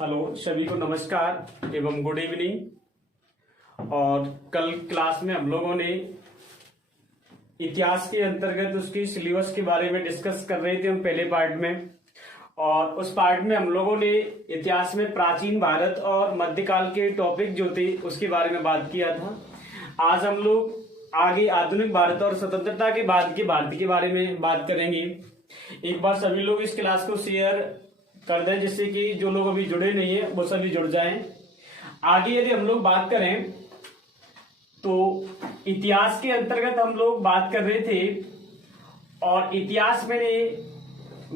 Hello सभी को नमस्कार एवं गुड इवनिंग। और कल क्लास में हम लोगों ने इतिहास के अंतर्गत उसकी सिलेबस के बारे में डिस्कस कर रहे थे हम पहले पार्ट में। और उस पार्ट में हम लोगों ने इतिहास में प्राचीन भारत और मध्यकाल के टॉपिक जो थे उसके बारे में बात किया था। आज हम लोग आगे आधुनिक भारत और स्वतंत्रता के बाद के भारत के बारे में बात करेंगे। एक बार सभी लोग इस क्लास को शेयर कर दें जिससे कि जो लोग अभी जुड़े नहीं है वो सभी जुड़ जाएं। आगे यदि हम लोग बात करें तो इतिहास के अंतर्गत हम लोग बात कर रहे थे और इतिहास मैंने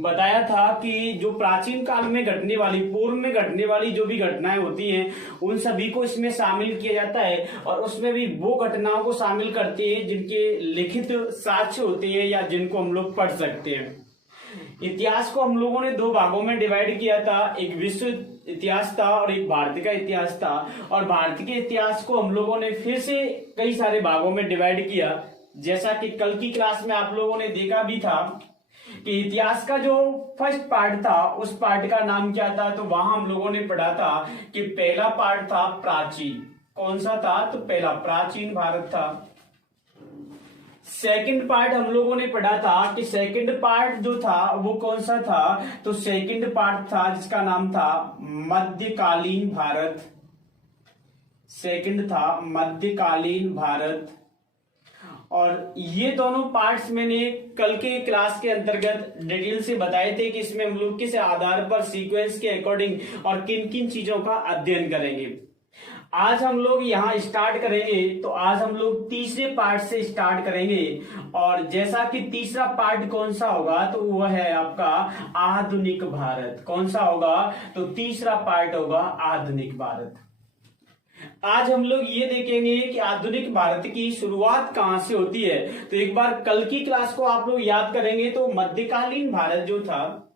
बताया था कि जो प्राचीन काल में घटने वाली पूर्व में घटने वाली जो भी घटनाएं होती हैं उन सभी को इसमें शामिल किया जाता है और उसमें भी वो घटनाओं को शामिल करते हैं जिनके लिखित साक्ष्य होते हैं या जिनको हम लोग पढ़ सकते हैं। इतिहास को हम लोगों ने दो भागों में डिवाइड किया था, एक विश्व इतिहास था और एक भारत का इतिहास था। और भारत के इतिहास को हम लोगों ने फिर से कई सारे भागों में डिवाइड किया, जैसा कि कल की क्लास में आप लोगों ने देखा भी था कि इतिहास का जो फर्स्ट पार्ट था उस पार्ट का नाम क्या था। तो वहां हम लोगों ने पढ़ा था कि पहला पार्ट था प्राचीन। कौन सा था? तो पहला प्राचीन भारत था। सेकंड पार्ट हम लोगों ने पढ़ा था कि सेकंड पार्ट जो था वो कौन सा था। तो सेकंड पार्ट था जिसका नाम था मध्यकालीन भारत। सेकंड था मध्यकालीन भारत। और ये दोनों पार्ट्स मैंने कल के क्लास के अंतर्गत डिटेल से बताए थे कि इसमें हम लोग किस आधार पर सीक्वेंस के अकॉर्डिंग और किन किन चीजों का अध्ययन करेंगे। आज हम लोग यहाँ स्टार्ट करेंगे तो आज हम लोग तीसरे पार्ट से स्टार्ट करेंगे। और जैसा कि तीसरा पार्ट कौन सा होगा तो वह है आपका आधुनिक भारत। कौन सा होगा? तो तीसरा पार्ट होगा आधुनिक भारत। आज हम लोग ये देखेंगे कि आधुनिक भारत की शुरुआत कहां से होती है। तो एक बार कल की क्लास को आप लोग याद करेंगे तो मध्यकालीन भारत जो था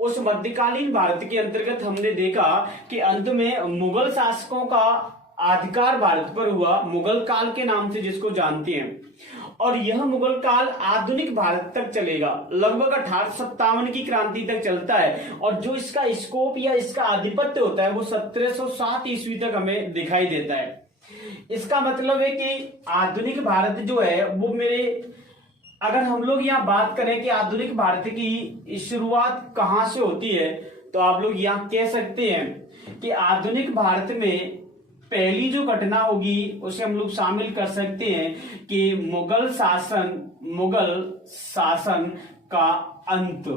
उस मध्यकालीन भारत के अंतर्गत हमने देखा कि अंत में मुगल शासकों का अधिकार भारत पर हुआ, मुगल काल के नाम से जिसको जानते हैं। और यह मुगल काल आधुनिक भारत तक चलेगा, लगभग 1857 की क्रांति तक चलता है। और जो इसका स्कोप या इसका आधिपत्य होता है वो 1707 ईस्वी तक हमें दिखाई देता है। इसका मतलब है कि आधुनिक भारत जो है वो अगर हम लोग यहाँ बात करें कि आधुनिक भारत की शुरुआत कहां से होती है तो आप लोग यहाँ कह सकते हैं कि आधुनिक भारत में पहली जो घटना होगी उसे हम लोग शामिल कर सकते हैं कि मुगल शासन का अंत।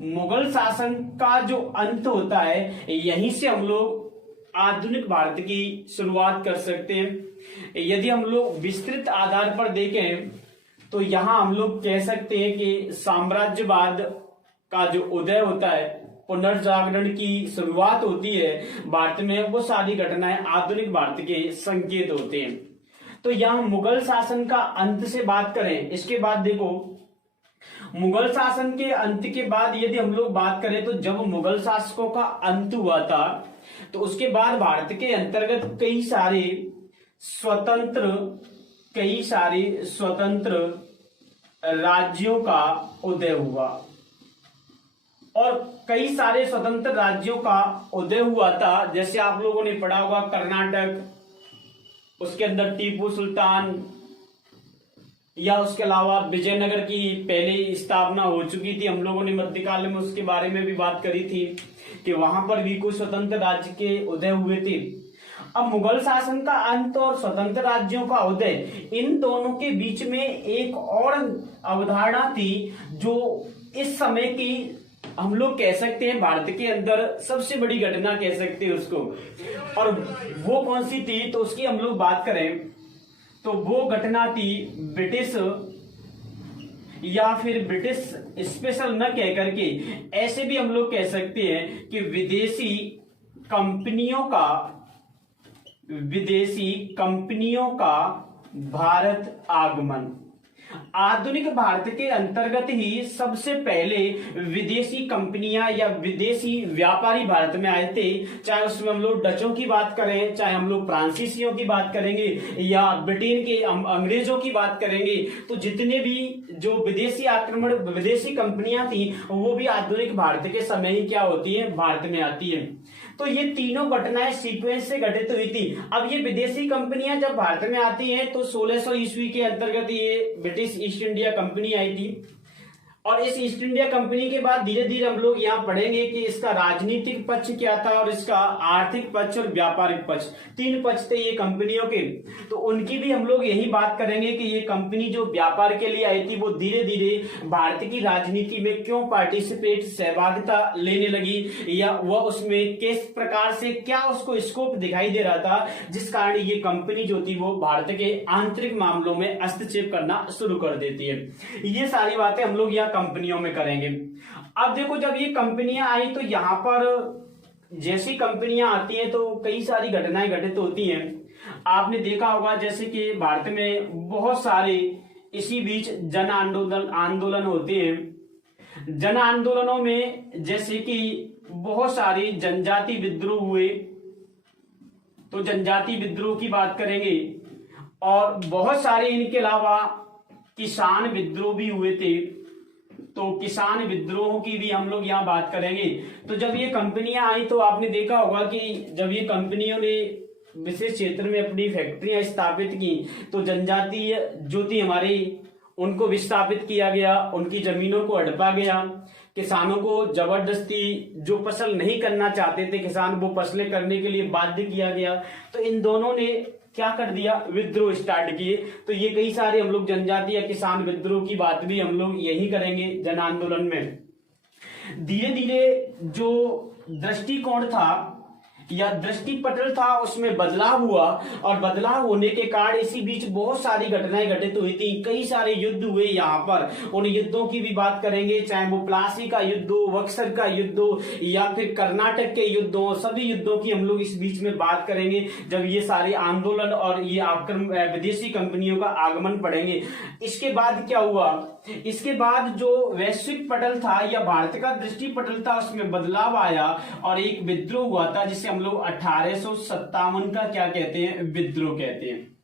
मुगल शासन का जो अंत होता है यहीं से हम लोग आधुनिक भारत की शुरुआत कर सकते हैं। यदि हम लोग विस्तृत आधार पर देखें तो यहां हम लोग कह सकते हैं कि साम्राज्यवाद का जो उदय होता है, पुनर्जागरण की शुरुआत होती है भारत में, वो सारी घटनाएं आधुनिक भारत के संकेत होते हैं। तो यहां मुगल शासन का अंत से बात करें, इसके बाद देखो मुगल शासन के अंत के बाद यदि हम लोग बात करें तो जब मुगल शासकों का अंत हुआ था तो उसके बाद भारत के अंतर्गत कई सारे स्वतंत्र राज्यों का उदय हुआ। और कई सारे स्वतंत्र राज्यों का उदय हुआ था, जैसे आप लोगों ने पढ़ा होगा कर्नाटक, उसके अंदर टीपू सुल्तान, या उसके अलावा विजयनगर की पहले स्थापना हो चुकी थी। हम लोगों ने मध्यकाल में उसके बारे में भी बात करी थी कि वहां पर भी कुछ स्वतंत्र राज्य के उदय हुए थे। अब मुगल शासन का अंत और स्वतंत्र राज्यों का उदय, इन दोनों के बीच में एक और अवधारणा थी जो इस समय की हम लोग कह सकते हैं भारत के अंदर सबसे बड़ी घटना कह सकते हैं उसको। और वो कौन सी थी तो उसकी हम लोग बात करें तो वो घटना थी ब्रिटिश, या फिर ब्रिटिश स्पेशल न कह करके ऐसे भी हम लोग कह सकते हैं कि विदेशी कंपनियों का भारत आगमन। आधुनिक भारत के अंतर्गत ही सबसे पहले विदेशी कंपनियां या विदेशी व्यापारी भारत में आए थे। चाहे उसमें हम लोग डचों की बात करें, चाहे हम लोग फ्रांसीसियों की बात करेंगे या ब्रिटेन के अंग्रेजों की बात करेंगे, तो जितने भी जो विदेशी आक्रमण, विदेशी कंपनियां थी, वो भी आधुनिक भारत के समय ही क्या होती है, भारत में आती है। तो ये तीनों घटनाएं सीक्वेंस से घटित हुई थी। अब ये विदेशी कंपनियां जब भारत में आती हैं तो 1600 ईस्वी के अंतर्गत ये ब्रिटिश ईस्ट इंडिया कंपनी आई थी। और इस ईस्ट इंडिया कंपनी के बाद धीरे धीरे हम लोग यहाँ पढ़ेंगे कि इसका राजनीतिक पक्ष क्या था और इसका आर्थिक पक्ष और व्यापारिक पक्ष, तीन पक्ष थे ये कंपनियों के। तो उनकी भी हम लोग यही बात करेंगे कि ये कंपनी जो व्यापार के लिए आई थी वो धीरे धीरे भारत की राजनीति में क्यों पार्टिसिपेट, सहभागिता लेने लगी, या वह उसमें किस प्रकार से क्या उसको स्कोप दिखाई दे रहा था, जिस कारण ये कंपनी जो थी वो भारत के आंतरिक मामलों में हस्तक्षेप करना शुरू कर देती है। ये सारी बातें हम लोग यहाँ कंपनियों में करेंगे। अब देखो, जब ये कंपनियां आई तो यहां पर जैसी कंपनियां आती हैं तो कई सारी घटनाएं घटित होती हैं। आपने देखा होगा जैसे कि भारत में बहुत सारे इसी बीच जन आंदोलन होते हैं। जन आंदोलनों में जैसे कि बहुत सारे जनजाति विद्रोह हुए, तो जनजाति विद्रोह की बात करेंगे, और बहुत सारे इनके अलावा किसान विद्रोह भी हुए थे, तो किसान विद्रोह की भी हम लोग यहाँ बात करेंगे। तो जब ये कंपनियां आई तो आपने देखा होगा कि जब ये कंपनियों ने विशेष क्षेत्र में अपनी फैक्ट्रियां स्थापित की तो जनजातीय जो थी हमारी, उनको विस्थापित किया गया, उनकी जमीनों को हड़पा गया, किसानों को जबरदस्ती जो फसल नहीं करना चाहते थे किसान, वो फसलें करने के लिए बाध्य किया गया। तो इन दोनों ने क्या कर दिया, विद्रोह स्टार्ट किए। तो ये कई सारे हम लोग जनजातीय किसान विद्रोह की बात भी हम लोग यही करेंगे जन आंदोलन में। धीरे धीरे जो दृष्टिकोण था या दृष्टिपटल था उसमें बदलाव हुआ, और बदलाव होने के कारण इसी बीच बहुत सारी घटनाएं घटित हुई थी। कई सारे युद्ध हुए यहाँ पर, उन युद्धों की भी बात करेंगे, चाहे वो प्लासी का युद्ध हो, बक्सर का युद्ध हो, या फिर कर्नाटक के युद्ध हो, सभी युद्धों की हम लोग इस बीच में बात करेंगे जब ये सारे आंदोलन और ये विदेशी कंपनियों का आगमन पढ़ेंगे। इसके बाद क्या हुआ, इसके बाद जो वैश्विक पटल था या भारत का दृष्टि पटल था उसमें बदलाव आया और एक विद्रोह हुआ था जिसे हम लोग 1857 का क्या कहते हैं, विद्रोह कहते हैं।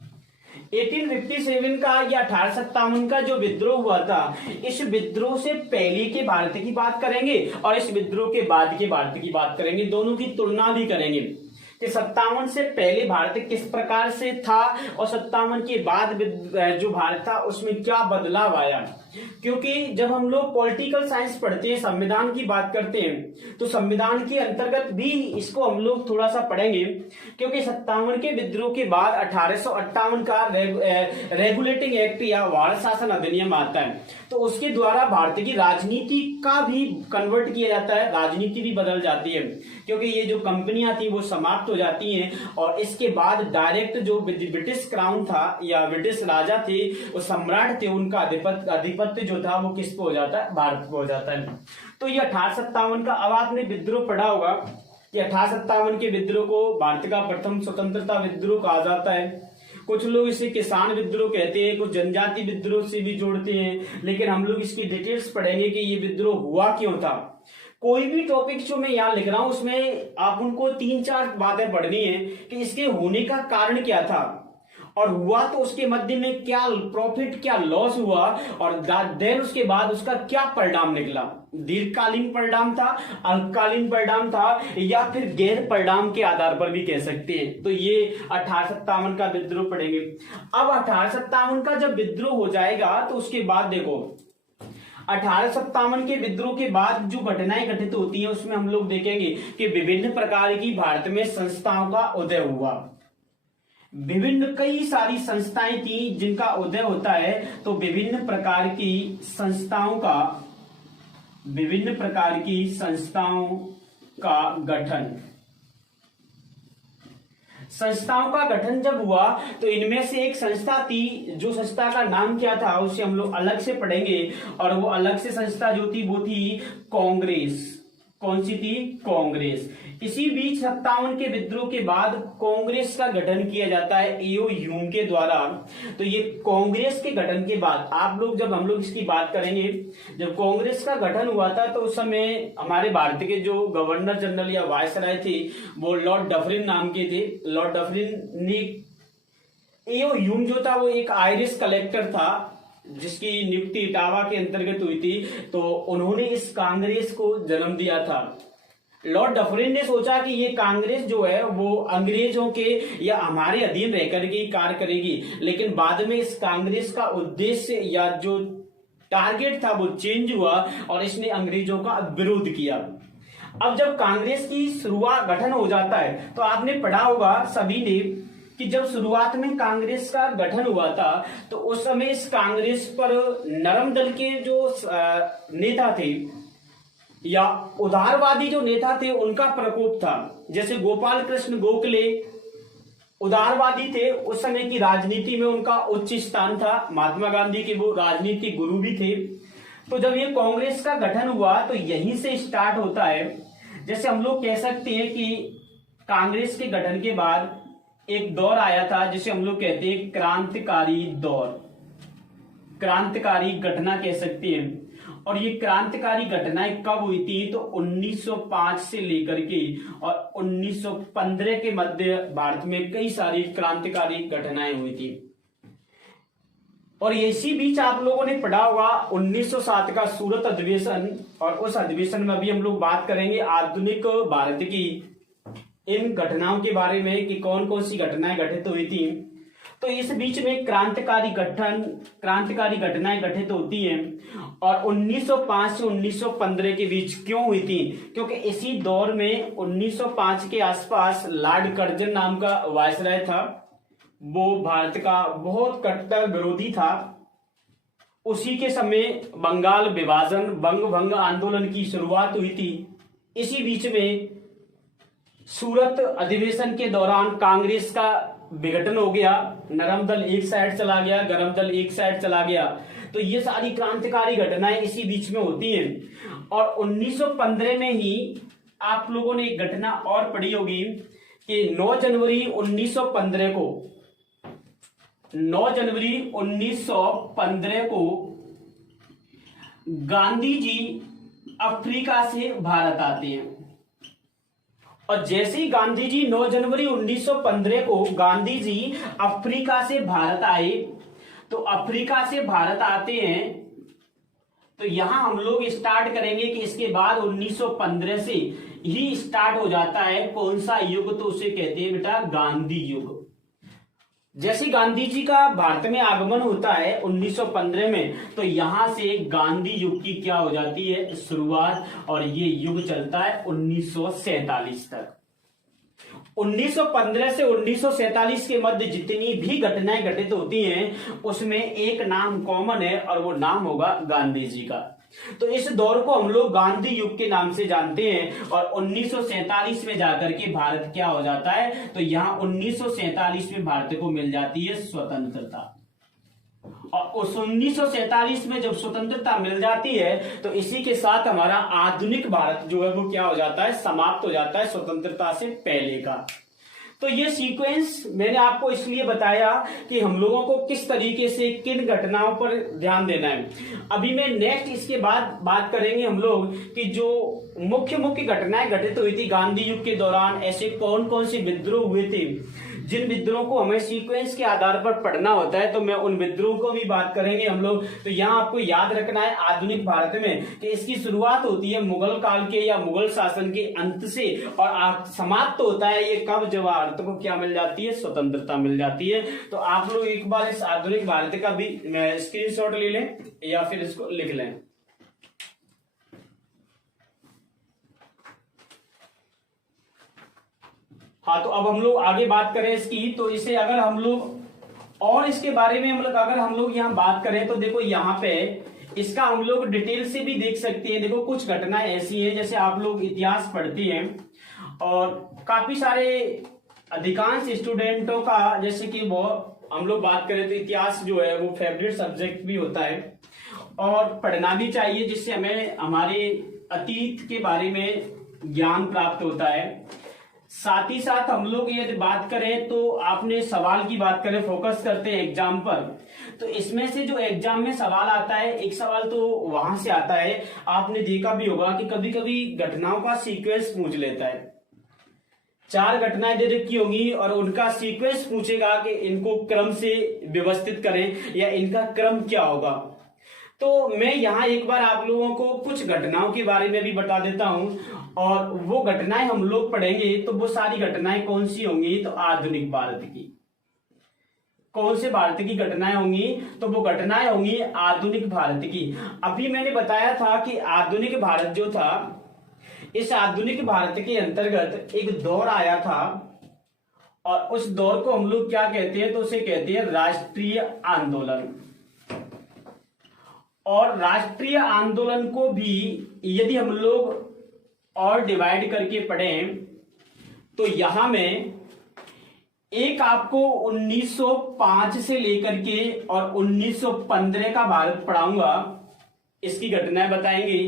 1857 का या 1857 का जो विद्रोह हुआ था, इस विद्रोह से पहले के भारत की बात करेंगे और इस विद्रोह के बाद के भारत की बात करेंगे, दोनों की तुलना भी करेंगे कि 57 से पहले भारत किस प्रकार से था और 57 के बाद जो भारत था उसमें क्या बदलाव आया। क्योंकि जब हम लोग पॉलिटिकल साइंस पढ़ते हैं, संविधान की बात करते हैं, तो संविधान के अंतर्गत भी इसको हम लोग थोड़ा सा पढ़ेंगे। क्योंकि 57 के विद्रोह के बाद 1858 का रेगुलेटिंग एक्ट या भारत शासन अधिनियम आता है, तो उसके द्वारा भारत की राजनीति का भी कन्वर्ट किया जाता है, राजनीति भी बदल जाती है। क्योंकि ये जो कंपनियां थी वो समाप्त हो जाती हैं और इसके बाद डायरेक्ट जो ब्रिटिश क्राउन था या ब्रिटिश राजा थे, वो सम्राट थे, उनका अधिपत्य जो था वो किस पे हो जाता है, भारत पे हो जाता है। तो ये 1857 का, अब आपने विद्रोह पढ़ा होगा कि 1857 के विद्रोह को भारत का प्रथम स्वतंत्रता विद्रोह कहा जाता है। कुछ लोग इसे किसान विद्रोह कहते हैं, कुछ जनजाति विद्रोह से भी जोड़ते हैं, लेकिन हम लोग इसकी डिटेल्स पढ़ेंगे कि ये विद्रोह हुआ क्यों था। कोई भी टॉपिक जो मैं यहाँ लिख रहा हूं उसमें आप उनको 3-4 बातें पढ़नी है कि इसके होने का कारण क्या था और हुआ तो उसके मध्य में क्या प्रॉफिट, क्या लॉस हुआ, और देन उसके बाद उसका क्या परिणाम निकला। दीर्घकालीन परिणाम था, अल्पकालीन परिणाम था, या फिर गैर परिणाम के आधार पर भी कह सकते हैं। तो ये 1857 का विद्रोह पढ़ेंगे। अब 1857 का जब विद्रोह हो जाएगा तो उसके बाद देखो 1857 के विद्रोह के बाद जो घटनाएं घटित होती हैं उसमें हम लोग देखेंगे कि विभिन्न प्रकार की भारत में संस्थाओं का उदय हुआ। विभिन्न कई सारी संस्थाएं थी जिनका उदय होता है, तो विभिन्न प्रकार की संस्थाओं का गठन। संस्थाओं का गठन जब हुआ तो इनमें से एक संस्था थी, जो संस्था का नाम क्या था उसे हम लोग अलग से पढ़ेंगे, और वो अलग से संस्था जो थी वो थी कांग्रेस। कौन सी थी? कांग्रेस। इसी बीच 57 के विद्रोह के बाद कांग्रेस का गठन किया जाता है एओ ह्यूम के द्वारा। तो ये कांग्रेस के गठन के बाद जब हम लोग इसकी बात करेंगे, जब कांग्रेस का गठन हुआ था तो उस समय हमारे भारत के जो गवर्नर जनरल या वायसराय थे वो लॉर्ड डफरिन नाम के थे। लॉर्ड डफरिन ने एओ ह्यूम जो था वो एक आयरिश कलेक्टर था जिसकी नियुक्ति इटावा के अंतर्गत हुई थी, तो उन्होंने इस कांग्रेस को जन्म दिया था। लॉर्ड डफरिन ने सोचा कि ये कांग्रेस जो है वो अंग्रेजों के या हमारे अधीन रहकर के कार्य करेगी, लेकिन बाद में इस कांग्रेस का उद्देश्य या जो टारगेट था वो चेंज हुआ और इसने अंग्रेजों का विरोध किया। अब जब कांग्रेस की शुरुआत गठन हो जाता है तो आपने पढ़ा होगा सभी ने कि जब शुरुआत में कांग्रेस का गठन हुआ था तो उस समय इस कांग्रेस पर नरम दल के जो नेता थे या उदारवादी जो नेता थे उनका प्रकोप था। जैसे गोपाल कृष्ण गोखले उदारवादी थे, उस समय की राजनीति में उनका उच्च स्थान था, महात्मा गांधी के वो राजनीतिक गुरु भी थे। तो जब ये कांग्रेस का गठन हुआ तो यहीं से स्टार्ट होता है। जैसे हम लोग कह सकते हैं कि कांग्रेस के गठन के बाद एक दौर आया था जिसे हम लोग कहते हैं क्रांतिकारी दौर, क्रांतिकारी घटना कह सकते हैं। और ये क्रांतिकारी घटनाएं कब हुई थी? तो 1905 से लेकर के और 1915 के मध्य भारत में कई सारी क्रांतिकारी घटनाएं हुई थी। और इसी बीच आप लोगों ने पढ़ा होगा 1907 का सूरत अधिवेशन, और उस अधिवेशन में अभी हम लोग बात करेंगे आधुनिक भारत की इन घटनाओं के बारे में कि कौन कौन सी घटनाएं घटित हुई थी। तो इस बीच में क्रांतिकारी घटनाएं घटित होती हैं। और 1905 से 1915 के बीच क्यों हुई थी? क्योंकि इसी दौर में 1905 के आसपास लॉर्ड कर्जन नाम का वायसराय था, वो भारत का बहुत कट्टर विरोधी था। उसी के समय बंगाल विभाजन बंग भंग आंदोलन की शुरुआत हुई थी। इसी बीच में सूरत अधिवेशन के दौरान कांग्रेस का विघटन हो गया, नरम दल एक साइड चला गया, गरम दल एक साइड चला गया। तो ये सारी क्रांतिकारी घटनाएं इसी बीच में होती हैं। और 1915 में ही आप लोगों ने एक घटना और पढ़ी होगी कि 9 जनवरी 1915 को गांधी जी अफ्रीका से भारत आते हैं। और जैसे ही गांधी जी 9 जनवरी 1915 को गांधी जी अफ्रीका से भारत आए, तो अफ्रीका से भारत आते हैं तो यहां हम लोग स्टार्ट करेंगे कि इसके बाद 1915 से ही स्टार्ट हो जाता है कौन सा युग? तो उसे कहते हैं बेटा गांधी युग। जैसे गांधी जी का भारत में आगमन होता है 1915 में, तो यहां से गांधी युग की क्या हो जाती है? शुरुआत। और ये युग चलता है 1947 तक। 1915 से 1947 के मध्य जितनी भी घटनाएं घटित होती हैं उसमें एक नाम कॉमन है और वो नाम होगा गांधी जी का। तो इस दौर को हम लोग गांधी युग के नाम से जानते हैं। और 1947 में जाकर के भारत क्या हो जाता है? तो यहाँ 1947 में भारत को मिल जाती है स्वतंत्रता। और उस 1947 में जब स्वतंत्रता मिल जाती है तो इसी के साथ हमारा आधुनिक भारत जो है वो क्या हो जाता है? समाप्त हो जाता है स्वतंत्रता से पहले का। तो ये सीक्वेंस मैंने आपको इसलिए बताया कि हम लोगों को किस तरीके से किन घटनाओं पर ध्यान देना है। अभी मैं नेक्स्ट इसके बाद बात करेंगे हम लोग कि जो मुख्य घटनाएं घटित हुई थी गांधी युग के दौरान, ऐसे कौन कौन से विद्रोह हुए थे, जिन विद्रोह को हमें सीक्वेंस के आधार पर पढ़ना होता है। तो मैं उन विद्रोह को भी बात करेंगे हम लोग। तो यहाँ आपको याद रखना है आधुनिक भारत में कि इसकी शुरुआत होती है मुगल काल के या मुगल शासन के अंत से और समाप्त होता है ये कब? जब भारत को क्या मिल जाती है? स्वतंत्रता मिल जाती है। तो आप लोग एक बार इस आधुनिक भारत का भी स्क्रीनशॉट ले लें या फिर इसको लिख लें। हाँ, तो अब हम लोग आगे बात करें इसकी। तो इसे अगर हम लोग और इसके बारे में अगर हम लोग यहाँ बात करें तो देखो यहाँ पे इसका हम लोग डिटेल से भी देख सकते हैं। देखो कुछ घटनाएं ऐसी हैं, जैसे आप लोग इतिहास पढ़ते हैं और काफी सारे अधिकांश स्टूडेंटों का जैसे कि वो हम लोग बात करें तो इतिहास जो है वो फेवरेट सब्जेक्ट भी होता है और पढ़ना भी चाहिए, जिससे हमें हमारे अतीत के बारे में ज्ञान प्राप्त होता है। साथ ही साथ हम लोग यदि बात करें तो आपने सवाल की बात करें, फोकस करते हैं एग्जाम पर, तो इसमें से जो एग्जाम में सवाल आता है, एक सवाल तो वहां से आता है, आपने देखा भी होगा कि कभी कभी घटनाओं का सीक्वेंस पूछ लेता है 4 घटनाएं दे रखी होंगी और उनका सीक्वेंस पूछेगा कि इनको क्रम से व्यवस्थित करें या इनका क्रम क्या होगा। तो मैं यहाँ एक बार आप लोगों को कुछ घटनाओं के बारे में भी बता देता हूं और वो घटनाएं हम लोग पढ़ेंगे तो वो सारी घटनाएं कौन सी होंगी, तो आधुनिक भारत की। कौन से भारत की घटनाएं होंगी, तो वो घटनाएं होंगी आधुनिक भारत की। अभी मैंने बताया था कि आधुनिक भारत जो था, इस आधुनिक भारत के अंतर्गत एक दौर आया था और उस दौर को हम लोग क्या कहते हैं, तो उसे कहते हैं राष्ट्रीय आंदोलन। और राष्ट्रीय आंदोलन को भी यदि हम लोग और डिवाइड करके पढ़ें तो यहां में एक आपको 1905 से लेकर के और 1915 का भारत पढ़ाऊंगा, इसकी घटनाएं बताएंगे।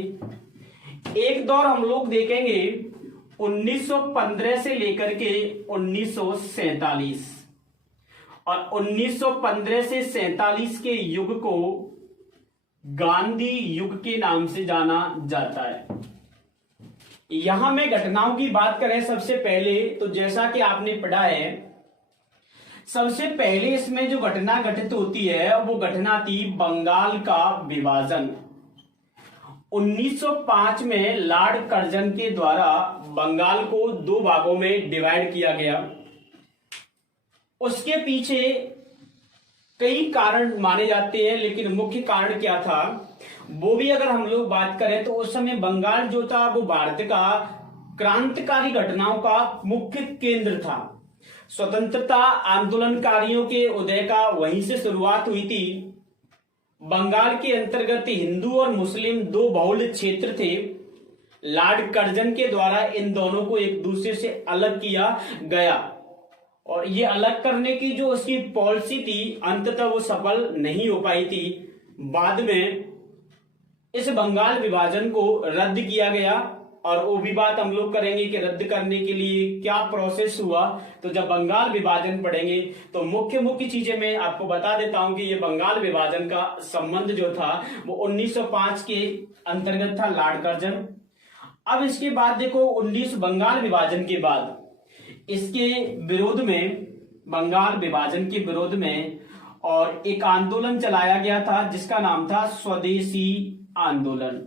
एक दौर हम लोग देखेंगे 1915 से लेकर के 1947 और 1915 से 47 के युग को गांधी युग के नाम से जाना जाता है। यहां में घटनाओं की बात करें सबसे पहले, तो जैसा कि आपने पढ़ा है, सबसे पहले इसमें जो घटना घटित होती है वो घटना थी बंगाल का विभाजन। 1905 में लॉर्ड कर्जन के द्वारा बंगाल को 2 भागों में डिवाइड किया गया। उसके पीछे कई कारण माने जाते हैं, लेकिन मुख्य कारण क्या था वो भी अगर हम लोग बात करें तो उस समय बंगाल जो था वो भारत का क्रांतिकारी घटनाओं का मुख्य केंद्र था। स्वतंत्रता आंदोलनकारियों के उदय का वहीं से शुरुआत हुई थी। बंगाल के अंतर्गत हिंदू और मुस्लिम 2 बहुल क्षेत्र थे। लॉर्ड कर्जन के द्वारा इन दोनों को एक दूसरे से अलग किया गया और ये अलग करने की जो उसकी पॉलिसी थी अंततः वो सफल नहीं हो पाई थी। बाद में इस बंगाल विभाजन को रद्द किया गया और वो भी बात हम लोग करेंगे कि रद्द करने के लिए क्या प्रोसेस हुआ। तो जब बंगाल विभाजन पढ़ेंगे तो मुख्य चीजें मैं आपको बता देता हूं कि ये बंगाल विभाजन का संबंध जो था वो 1905 के अंतर्गत था, लॉर्ड कर्जन। अब इसके बाद देखो 19 बंगाल विभाजन के बाद इसके विरोध में, बंगाल विभाजन के विरोध में और एक आंदोलन चलाया गया था जिसका नाम था स्वदेशी आंदोलन।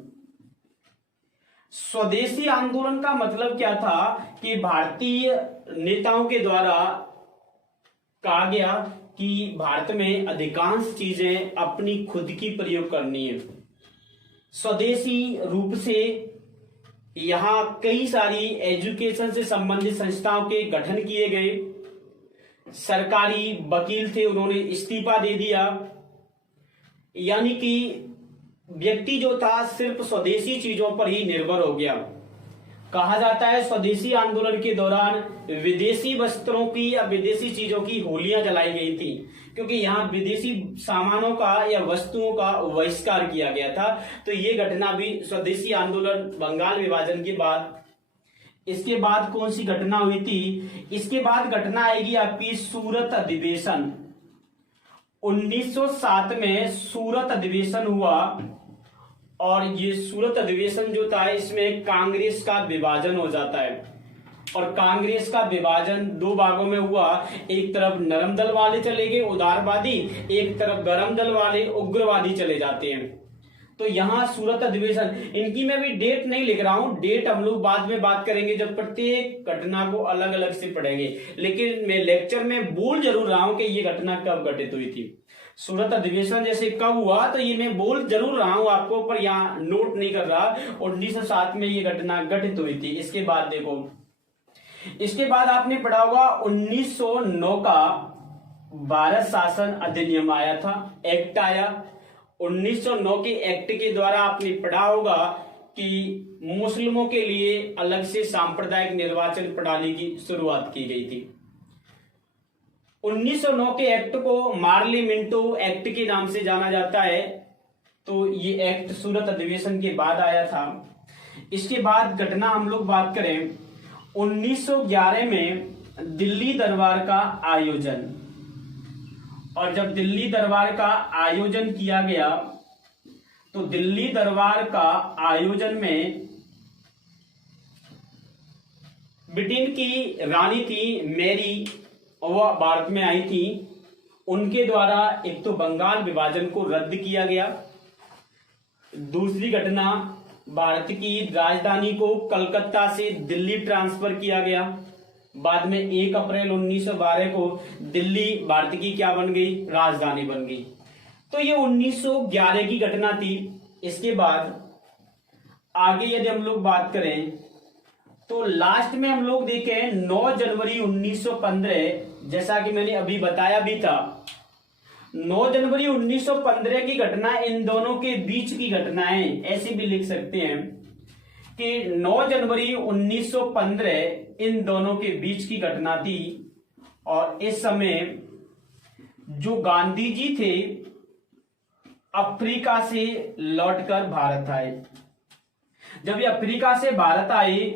स्वदेशी आंदोलन का मतलब क्या था कि भारतीय नेताओं के द्वारा कहा गया कि भारत में अधिकांश चीजें अपनी खुद की प्रयोग करनी है। स्वदेशी रूप से यहां कई सारी एजुकेशन से संबंधित संस्थाओं के गठन किए गए। सरकारी वकील थे, उन्होंने इस्तीफा दे दिया। यानी कि व्यक्ति जो था सिर्फ स्वदेशी चीजों पर ही निर्भर हो गया। कहा जाता है स्वदेशी आंदोलन के दौरान विदेशी वस्त्रों की या विदेशी चीजों की होलियां जलाई गई थी, क्योंकि यहाँ विदेशी सामानों का या वस्तुओं का बहिष्कार किया गया था। तो ये घटना भी स्वदेशी आंदोलन बंगाल विभाजन के बाद। इसके बाद कौन सी घटना हुई थी? इसके बाद घटना आएगी आपकी सूरत अधिवेशन। 1907 में सूरत अधिवेशन हुआ और ये सूरत अधिवेशन जो था इसमें कांग्रेस का विभाजन हो जाता है और कांग्रेस का विभाजन 2 भागों में हुआ। एक तरफ नरम दल वाले चले गए उदारवादी, एक तरफ गरम दल वाले उग्रवादी चले जाते हैं। तो यहां सूरत अधिवेशन, इनकी मैं भी डेट नहीं लिख रहा हूं, डेट हम लोग बाद में बात करेंगे जब प्रत्येक घटना को अलग अलग से पढ़ेंगे। लेकिन मैं लेक्चर में बोल जरूर रहा हूं कि ये घटना कब घटित हुई थी। सूरत अधिवेशन जैसे कब हुआ तो ये मैं बोल जरूर रहा हूं आपको, पर यहाँ नोट नहीं कर रहा। 1907 में ये घटना घटित हुई थी। इसके बाद देखो, इसके बाद आपने पढ़ा होगा 1909 का भारत शासन अधिनियम आया था, एक्ट आया। 1909 के एक्ट के द्वारा आपने पढ़ा होगा कि मुस्लिमों के लिए अलग से सांप्रदायिक निर्वाचन प्रणाली की शुरुआत की गई थी। 1909 के एक्ट को मार्ली मिंटो एक्ट के नाम से जाना जाता है। तो ये एक्ट सूरत अधिवेशन के बाद आया था। इसके बाद घटना हम लोग बात करें 1911 में दिल्ली दरबार का आयोजन। और जब दिल्ली दरबार का आयोजन किया गया तो दिल्ली दरबार का आयोजन में ब्रिटेन की रानी थी मैरी, वह भारत में आई थी। उनके द्वारा एक तो बंगाल विभाजन को रद्द किया गया। दूसरी घटना, भारत की राजधानी को कलकत्ता से दिल्ली ट्रांसफर किया गया। बाद में 1 अप्रैल 1912 को दिल्ली भारत की क्या बन गई, राजधानी बन गई। तो ये 1911 की घटना थी। इसके बाद आगे यदि हम लोग बात करें तो लास्ट में हम लोग देखें 9 जनवरी 1915, जैसा कि मैंने अभी बताया भी था, 9 जनवरी 1915 की घटना इन दोनों के बीच की घटनाएं, ऐसे भी लिख सकते हैं कि 9 जनवरी 1915 इन दोनों के बीच की घटना थी। और इस समय जो गांधी जी थे अफ्रीका से लौटकर भारत आए। जब ये अफ्रीका से भारत आए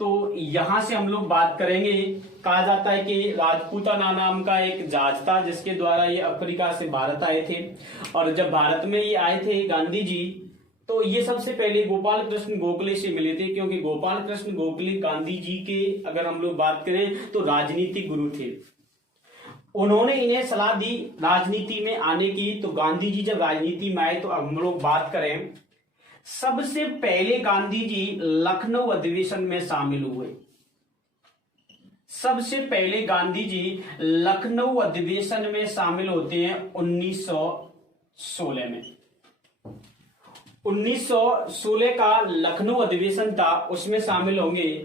तो यहां से हम लोग बात करेंगे। कहा जाता है कि राजपूताना नाम का एक जहाज था जिसके द्वारा ये अफ्रीका से भारत आए थे। और जब भारत में ये आए थे गांधी जी, तो ये सबसे पहले गोपाल कृष्ण गोखले से मिले थे, क्योंकि गोपाल कृष्ण गोखले गांधी जी के अगर हम लोग बात करें तो राजनीतिक गुरु थे। उन्होंने इन्हें सलाह दी राजनीति में आने की। तो गांधी जी जब राजनीति में आए तो हम लोग बात करें, सबसे पहले गांधी जी लखनऊ अधिवेशन में शामिल हुए। सबसे पहले गांधी जी लखनऊ अधिवेशन में शामिल होते हैं 1916 में। 1916 का लखनऊ अधिवेशन था, उसमें शामिल होंगे।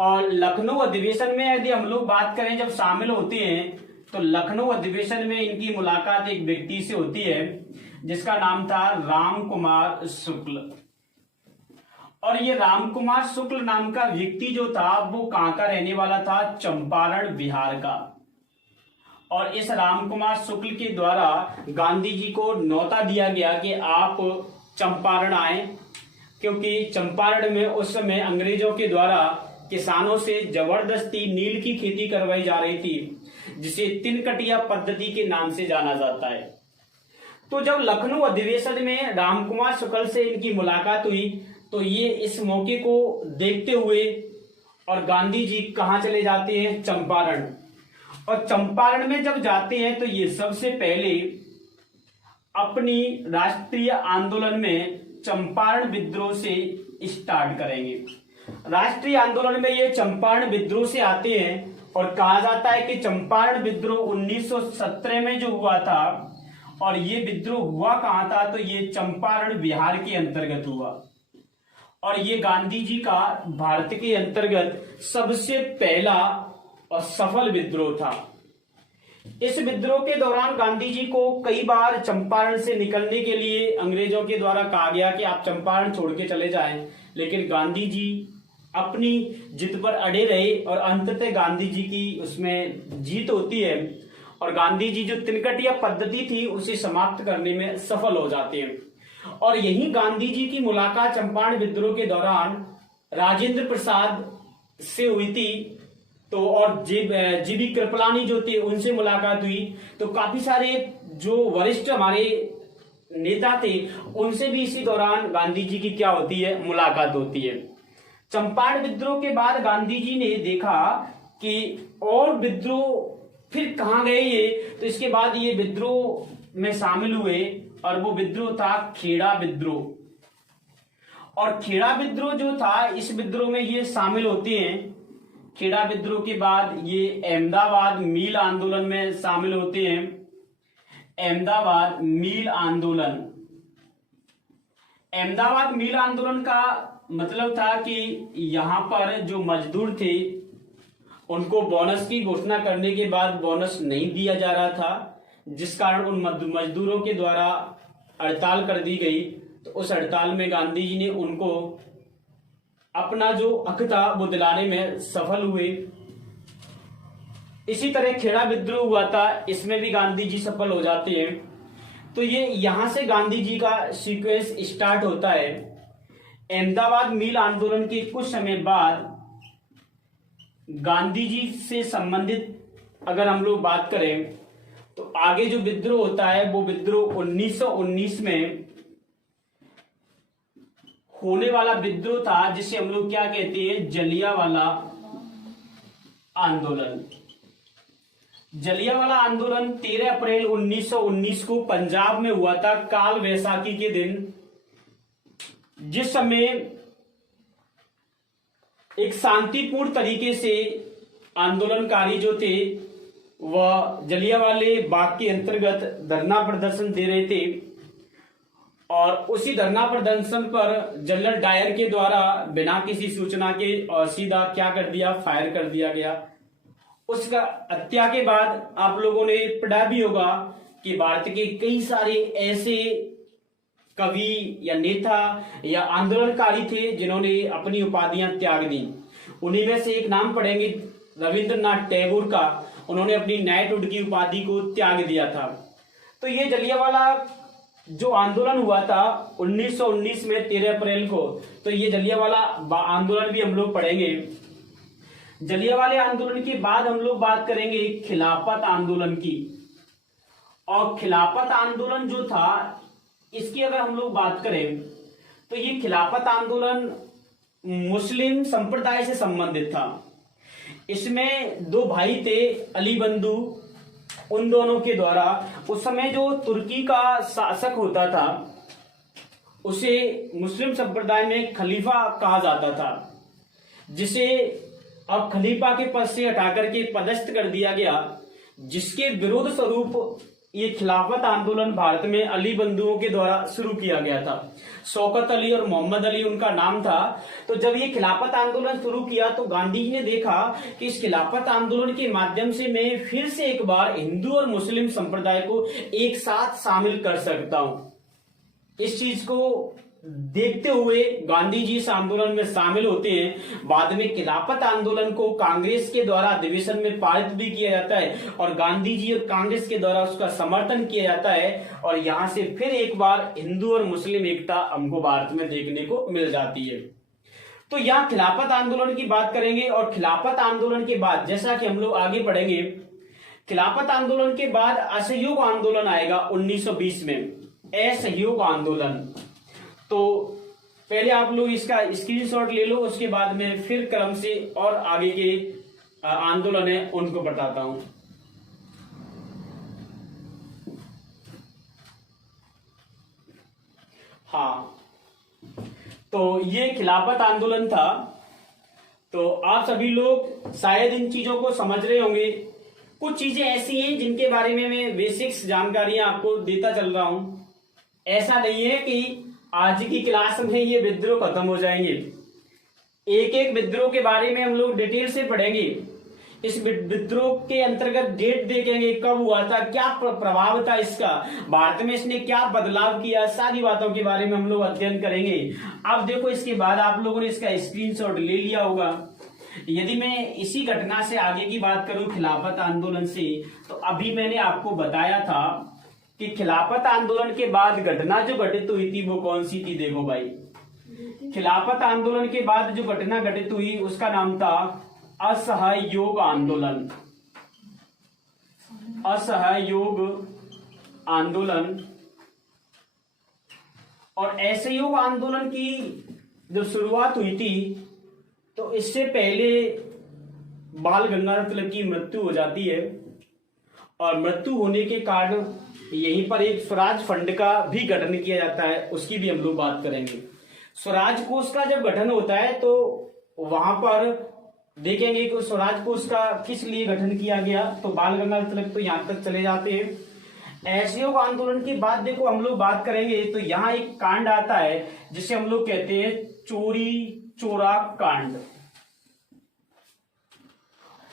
और लखनऊ अधिवेशन में यदि हम लोग बात करें, जब शामिल होते हैं तो लखनऊ अधिवेशन में इनकी मुलाकात एक व्यक्ति से होती है जिसका नाम था राम कुमार शुक्ल। और ये राम कुमार शुक्ल नाम का व्यक्ति जो था वो कहां का रहने वाला था, चंपारण बिहार का। और इस राम कुमार शुक्ल के द्वारा गांधी जी को न्योता दिया गया कि आप चंपारण आए, क्योंकि चंपारण में उस समय अंग्रेजों के द्वारा किसानों से जबरदस्ती नील की खेती करवाई जा रही थी, जिसे तिनकटिया पद्धति के नाम से जाना जाता है। तो जब लखनऊ अधिवेशन में रामकुमार शुक्ल से इनकी मुलाकात हुई तो ये इस मौके को देखते हुए और गांधी जी कहां चले जाते हैं, चंपारण। और चंपारण में जब जाते हैं तो ये सबसे पहले अपनी राष्ट्रीय आंदोलन में चंपारण विद्रोह से स्टार्ट करेंगे। राष्ट्रीय आंदोलन में ये चंपारण विद्रोह से आते हैं। और कहा जाता है कि चंपारण विद्रोह 1917 में जो हुआ था, और ये विद्रोह हुआ कहां था, तो ये चंपारण बिहार के अंतर्गत हुआ। और ये गांधी जी का भारत के अंतर्गत सबसे पहला और सफल विद्रोह था। इस विद्रोह के दौरान गांधी जी को कई बार चंपारण से निकलने के लिए अंग्रेजों के द्वारा कहा गया कि आप चंपारण छोड़ के चले जाएं, लेकिन गांधी जी अपनी जिद पर अड़े रहे और अंततः गांधी जी की उसमें जीत होती है और गांधी जी जो तिनकटिया पद्धति थी उसे समाप्त करने में सफल हो जाते हैं। और यही गांधी जी की मुलाकात चंपारण विद्रोह के दौरान राजेंद्र प्रसाद से हुई थी। तो और जीबी कृपलानी जो थे उनसे मुलाकात हुई। तो काफी सारे जो वरिष्ठ हमारे नेता थे उनसे भी इसी दौरान गांधी जी की क्या होती है, मुलाकात होती है। चंपारण विद्रोह के बाद गांधी जी ने देखा कि और विद्रोह फिर कहां गए ये, तो इसके बाद ये विद्रोह में शामिल हुए और वो विद्रोह था खेड़ा विद्रोह। और खेड़ा विद्रोह जो था, इस विद्रोह में ये शामिल होते हैं। खेड़ा विद्रोह के बाद ये अहमदाबाद मील आंदोलन में शामिल होते हैं। अहमदाबाद मील आंदोलन, अहमदाबाद मील आंदोलन का मतलब था कि यहां पर जो मजदूर थे उनको बोनस की घोषणा करने के बाद बोनस नहीं दिया जा रहा था, जिस कारण उन मजदूरों के द्वारा हड़ताल कर दी गई। तो उस हड़ताल में गांधी जी ने उनको अपना जो हक था वो दिलाने में सफल हुए। इसी तरह खेड़ा विद्रोह हुआ था, इसमें भी गांधी जी सफल हो जाते हैं। तो ये यहां से गांधी जी का सीक्वेंस स्टार्ट होता है। अहमदाबाद मील आंदोलन के कुछ समय बाद गांधी जी से संबंधित अगर हम लोग बात करें तो आगे जो विद्रोह होता है वो विद्रोह 1919 में होने वाला विद्रोह था, जिसे हम लोग क्या कहते हैं, जलियांवाला आंदोलन। जलियांवाला आंदोलन 13 अप्रैल 1919 को पंजाब में हुआ था, काल वैसाखी के दिन, जिस समय एक शांतिपूर्ण तरीके से आंदोलनकारी जो थे वह जलियांवाले बाग के अंतर्गत धरना प्रदर्शन दे रहे थे और उसी धरना प्रदर्शन पर जनरल डायर के द्वारा बिना किसी सूचना के और सीधा क्या कर दिया, फायर कर दिया गया। उसका हत्या के बाद आप लोगों ने पढ़ा भी होगा कि भारत के कई सारे ऐसे कवि या नेता या आंदोलनकारी थे जिन्होंने अपनी उपाधियां त्याग दी। उन्हीं में से एक नाम पढ़ेंगे रविंद्रनाथ टैगोर का। उन्होंने अपनी नाइटहुड की उपाधि को त्याग दिया था। तो ये जलियांवाला जो आंदोलन हुआ था 1919 में 13 अप्रैल को, तो ये जलियांवाला आंदोलन भी हम लोग पढ़ेंगे। जलियांवाले आंदोलन के बाद हम लोग बात करेंगे खिलाफत आंदोलन की। और खिलाफत आंदोलन जो था, इसकी अगर हम लोग बात करें तो ये खिलाफत आंदोलन मुस्लिम संप्रदाय से संबंधित था। इसमें दो भाई थे अली बंधु, उन दोनों के द्वारा उस समय जो तुर्की का शासक होता था उसे मुस्लिम संप्रदाय में खलीफा कहा जाता था, जिसे अब खलीफा के पद से हटाकर के पदस्थ कर दिया गया, जिसके विरोध स्वरूप ये खिलाफत आंदोलन भारत में अली बंधुओं के द्वारा शुरू किया गया था। शौकत अली और मोहम्मद अली उनका नाम था। तो जब ये खिलाफत आंदोलन शुरू किया तो गांधी जी ने देखा कि इस खिलाफत आंदोलन के माध्यम से मैं फिर से एक बार हिंदू और मुस्लिम संप्रदाय को एक साथ शामिल कर सकता हूं। इस चीज को देखते हुए गांधी जी इस आंदोलन में शामिल होते हैं। बाद में खिलाफत आंदोलन को कांग्रेस के द्वारा अधिवेशन में पारित भी किया जाता है और गांधी जी और कांग्रेस के द्वारा उसका समर्थन किया जाता है और यहां से फिर एक बार हिंदू और मुस्लिम एकता हमको भारत में देखने को मिल जाती है। तो यहाँ खिलाफत आंदोलन की बात करेंगे और खिलाफत आंदोलन के बाद जैसा कि हम लोग आगे बढ़ेंगे, खिलाफत आंदोलन के बाद असहयोग आंदोलन आएगा 1920 में, असहयोग आंदोलन। तो पहले आप लोग इसका स्क्रीनशॉट ले लो, उसके बाद में फिर क्रम से और आगे के आंदोलन है उनको बताता हूं। हाँ, तो ये खिलाफत आंदोलन था। तो आप सभी लोग शायद इन चीजों को समझ रहे होंगे। कुछ चीजें ऐसी हैं जिनके बारे में मैं बेसिक्स जानकारियां आपको देता चल रहा हूं। ऐसा नहीं है कि आज की क्लास में ये विद्रोह खत्म हो जाएंगे। एक एक विद्रोह के बारे में हम लोग डिटेल से पढ़ेंगे। इस विद्रोह के अंतर्गत डेट देखेंगे, कब हुआ था, क्या प्रभाव था इसका, भारत में इसने क्या बदलाव किया, सारी बातों के बारे में हम लोग अध्ययन करेंगे। अब देखो, इसके बाद आप लोगों ने इसका स्क्रीनशॉट ले लिया होगा। यदि मैं इसी घटना से आगे की बात करूं खिलाफत आंदोलन से, तो अभी मैंने आपको बताया था कि खिलाफत आंदोलन के बाद घटना जो घटित हुई थी वो कौन सी थी। देखो भाई, खिलाफत आंदोलन के बाद जो घटना घटित हुई उसका नाम था असहयोग आंदोलन। असहयोग आंदोलन। और असहयोग आंदोलन की जब शुरुआत हुई थी तो इससे पहले बाल गंगाधर तिलक की मृत्यु हो जाती है और मृत्यु होने के कारण यहीं पर एक स्वराज फंड का भी गठन किया जाता है, उसकी भी हम लोग बात करेंगे। स्वराज कोष का जब गठन होता है तो वहां पर देखेंगे कि स्वराज कोष का किस लिए गठन किया गया। तो बाल गंगाधर तिलक तो यहां तक चले जाते हैं। असहयोग आंदोलन के बाद देखो हम लोग बात करेंगे तो यहाँ एक कांड आता है जिसे हम लोग कहते हैं चोरी चोरा कांड।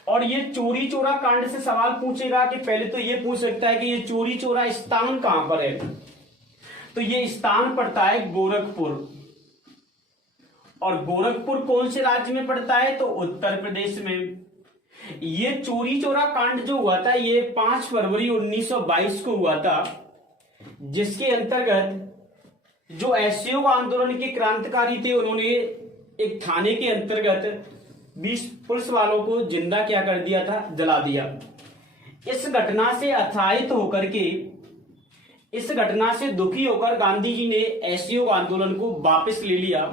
और ये चोरी चोरा कांड से सवाल पूछेगा कि पहले तो ये पूछ सकता है कि ये चोरी चोरा स्थान कहां पर है। तो ये स्थान पड़ता है गोरखपुर। और गोरखपुर कौन से राज्य में पड़ता है? तो उत्तर प्रदेश में। ये चोरी चोरा कांड जो हुआ था ये 5 फरवरी 1922 को हुआ था, जिसके अंतर्गत जो असहयोग आंदोलन के क्रांतिकारी थे उन्होंने एक थाने के अंतर्गत 20 पुलिस वालों को जिंदा क्या कर दिया था, जला दिया। इस घटना से आह्लादित होकर के, इस घटना से दुखी होकर गांधी जी ने असहयोग आंदोलन को वापस ले लिया।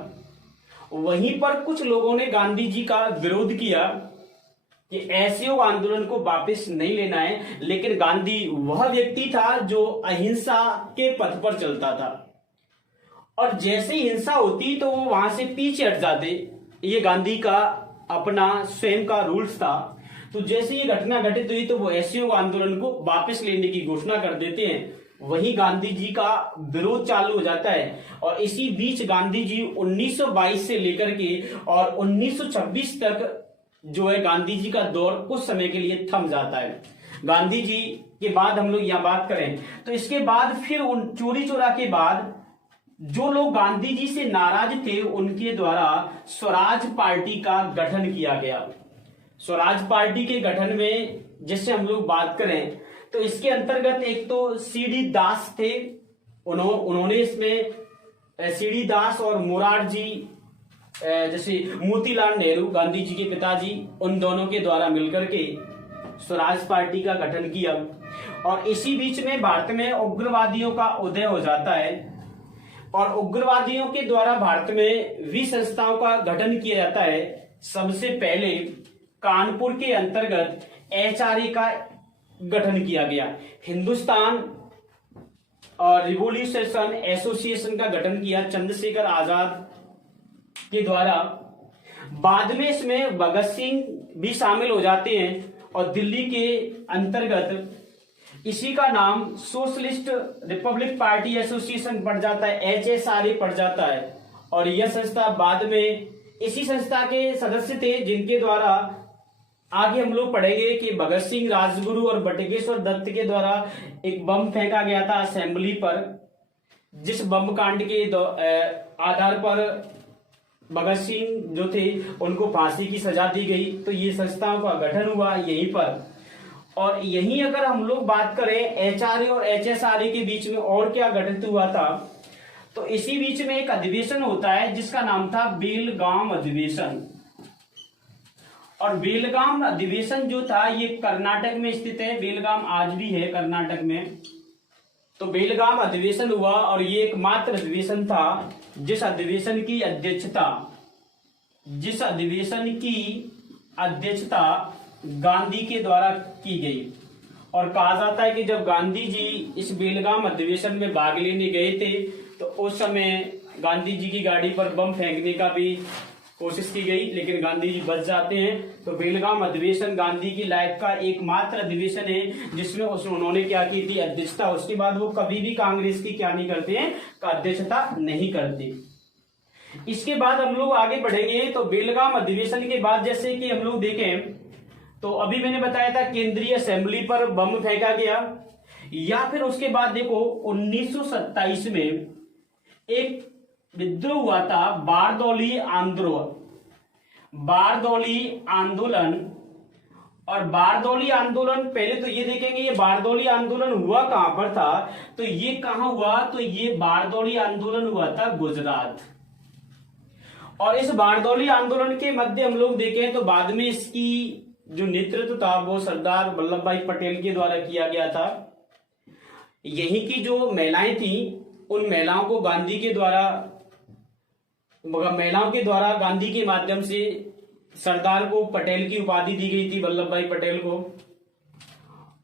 वहीं पर कुछ लोगों ने गांधी जी का विरोध किया कि असहयोग आंदोलन को वापस नहीं लेना है, लेकिन गांधी वह व्यक्ति था जो अहिंसा के पथ पर चलता था और जैसे ही हिंसा होती तो वो वहां से पीछे हट जाते। ये गांधी का अपना स्वयं का रूल्स था। तो जैसे ये घटना घटित हुई तो वो असहयोग आंदोलन को वापस लेने की घोषणा कर देते हैं। वही गांधी जी का विरोध चालू हो जाता है और इसी बीच गांधी जी 1922 से लेकर के और 1926 तक जो है गांधी जी का दौर कुछ समय के लिए थम जाता है। गांधी जी के बाद हम लोग यहाँ बात करें तो इसके बाद फिर उन चोरी चोरा के बाद जो लोग गांधी जी से नाराज थे उनके द्वारा स्वराज पार्टी का गठन किया गया। स्वराज पार्टी के गठन में जिससे हम लोग बात करें तो इसके अंतर्गत एक तो सीडी दास थे, उन्होंने इसमें सीडी दास और मोरारजी जैसे मोतीलाल नेहरू गांधी जी के पिताजी, उन दोनों के द्वारा मिलकर के स्वराज पार्टी का गठन किया। और इसी बीच में भारत में उग्रवादियों का उदय हो जाता है और उग्रवादियों के द्वारा भारत में वी संस्थाओं का गठन किया जाता है। सबसे पहले कानपुर के अंतर्गत एचआरए का गठन किया गया, हिंदुस्तान और रिवोल्यूशन एसोसिएशन का गठन किया चंद्रशेखर आजाद के द्वारा। बाद में इसमें भगत सिंह भी शामिल हो जाते हैं और दिल्ली के अंतर्गत इसी का नाम सोशलिस्ट रिपब्लिक पार्टी एसोसिएशन पड़ जाता है, एचएसआरए पड़ जाता है। और यह संस्था बाद में इसी संस्था के सदस्य थे जिनके द्वारा आगे हम लोग पढ़ेंगे कि भगत सिंह, राजगुरु और बटुकेश्वर दत्त के द्वारा एक बम फेंका गया था असेंबली पर, जिस बम कांड के आधार पर भगत सिंह जो थे उनको फांसी की सजा दी गई। तो ये संस्थाओं का गठन हुआ यहीं पर। और यहीं अगर हम लोग बात करें एचआरए और एचएसआरए के बीच में और क्या घटित हुआ था तो इसी बीच में एक अधिवेशन होता है जिसका नाम था बेलगाम अधिवेशन। और बेलगाम अधिवेशन जो था ये कर्नाटक में स्थित है, बेलगाम आज भी है कर्नाटक में। तो बेलगाम अधिवेशन हुआ और ये एकमात्र अधिवेशन था जिस अधिवेशन की अध्यक्षता गांधी के द्वारा की गई। और कहा जाता है कि जब गांधी जी इस बेलगाम अधिवेशन में भाग लेने गए थे तो उस समय गांधी जी की गाड़ी पर बम फेंकने का भी कोशिश की गई, लेकिन गांधी जी बच जाते हैं। तो बेलगाम अधिवेशन गांधी की लाइफ का एकमात्र अधिवेशन है जिसमें उन्होंने क्या की थी, अध्यक्षता। उसके बाद वो कभी भी कांग्रेस की क्या नहीं करते हैं, अध्यक्षता नहीं करते। इसके बाद हम लोग आगे बढ़ेंगे तो बेलगाम अधिवेशन के बाद जैसे कि हम लोग देखें तो अभी मैंने बताया था केंद्रीय असेंबली पर बम फेंका गया, या फिर उसके बाद देखो 1927 में एक विद्रोह हुआ था बारदौली आंदोलन। और बारदौली आंदोलन पहले तो ये देखेंगे ये बारदौली आंदोलन हुआ कहां पर था, तो ये कहां हुआ, तो ये बारदौली आंदोलन हुआ था गुजरात। और इस बारदौली आंदोलन के मध्य हम लोग देखें तो बाद में इसकी जो नेतृत्व था वो सरदार वल्लभ भाई पटेल के द्वारा किया गया था। यहीं की जो महिलाएं थी उन महिलाओं को गांधी के द्वारा गांधी के माध्यम से सरदार को पटेल की उपाधि दी गई थी, वल्लभ भाई पटेल को।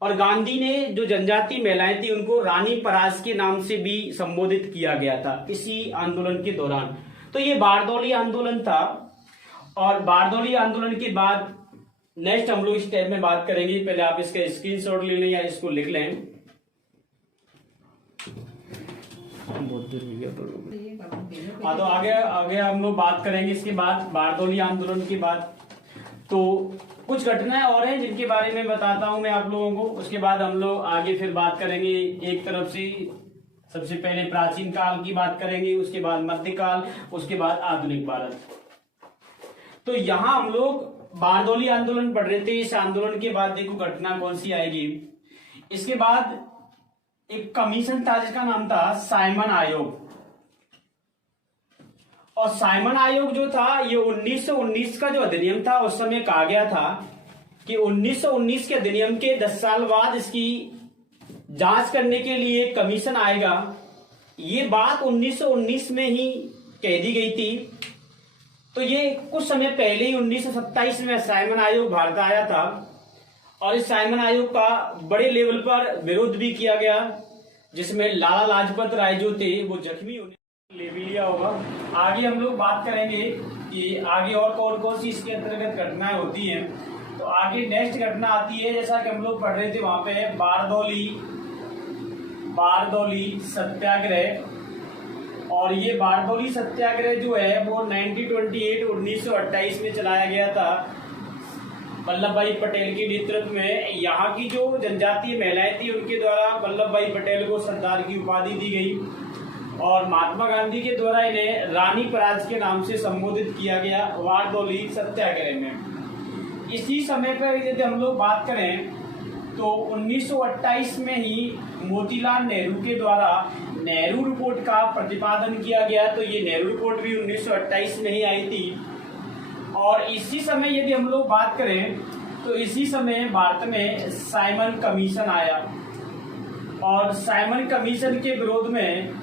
और गांधी ने जो जनजाति महिलाएं थी उनको रानी परास के नाम से भी संबोधित किया गया था इसी आंदोलन के दौरान। तो ये बारदौली आंदोलन था। और बारदौली आंदोलन के बाद नेक्स्ट हम लोग इस टाइप में बात करेंगे। पहले आप इसका स्क्रीनशॉट ले लें या इसको लिख लें। हाँ, तो आगे हम लोग बात करेंगे इसके बाद बारदौली आंदोलन के बाद। तो कुछ घटनाएं और हैं जिनके बारे में बताता हूं मैं आप लोगों को। उसके बाद हम लोग आगे फिर बात करेंगे। एक तरफ से सबसे पहले प्राचीन काल की बात करेंगे, उसके बाद मध्यकाल, उसके बाद आधुनिक भारत। तो यहां हम लोग बारदौली आंदोलन पढ़ रहे थे। इस आंदोलन के बाद देखो घटना कौन सी आएगी। इसके बाद एक कमीशन था जिसका नाम था साइमन आयोग। और साइमन आयोग जो था ये 1919 का जो अधिनियम था उस समय कहा गया था कि 1919 के अधिनियम के 10 साल बाद इसकी जांच करने के लिए कमीशन आएगा। ये बात 1919 में ही कह दी गई थी। तो ये कुछ समय पहले ही 1927 में साइमन आयोग भारत आया था और इस साइमन आयोग का बड़े लेवल पर विरोध भी किया गया, जिसमें लाला लाजपत राय जो थे वो जख्मी होने ले भी लिया होगा। आगे हम लोग बात करेंगे कि आगे और कौन कौन सी इसके अंतर्गत घटनाएं होती हैं। तो आगे नेक्स्ट घटना आती है, जैसा कि हम लोग पढ़ रहे थे वहां पे बारदौली सत्याग्रह। और ये बारदौली सत्याग्रह जो है वो 1928 में चलाया गया था वल्लभ भाई पटेल के नेतृत्व में। यहाँ की जो जनजातीय महिलाएं थी उनके द्वारा वल्लभ भाई पटेल को सरदार की उपाधि दी गई और महात्मा गांधी के द्वारा इन्हें रानी पराज के नाम से संबोधित किया गया बारदौली सत्याग्रह में। इसी समय पर यदि हम लोग बात करें तो 1928 में ही मोतीलाल नेहरू के द्वारा नेहरू रिपोर्ट का प्रतिपादन किया गया। तो ये नेहरू रिपोर्ट भी 1928 में ही आई थी। और इसी समय यदि हम लोग बात करें तो इसी समय भारत में साइमन कमीशन आया और साइमन कमीशन के विरोध में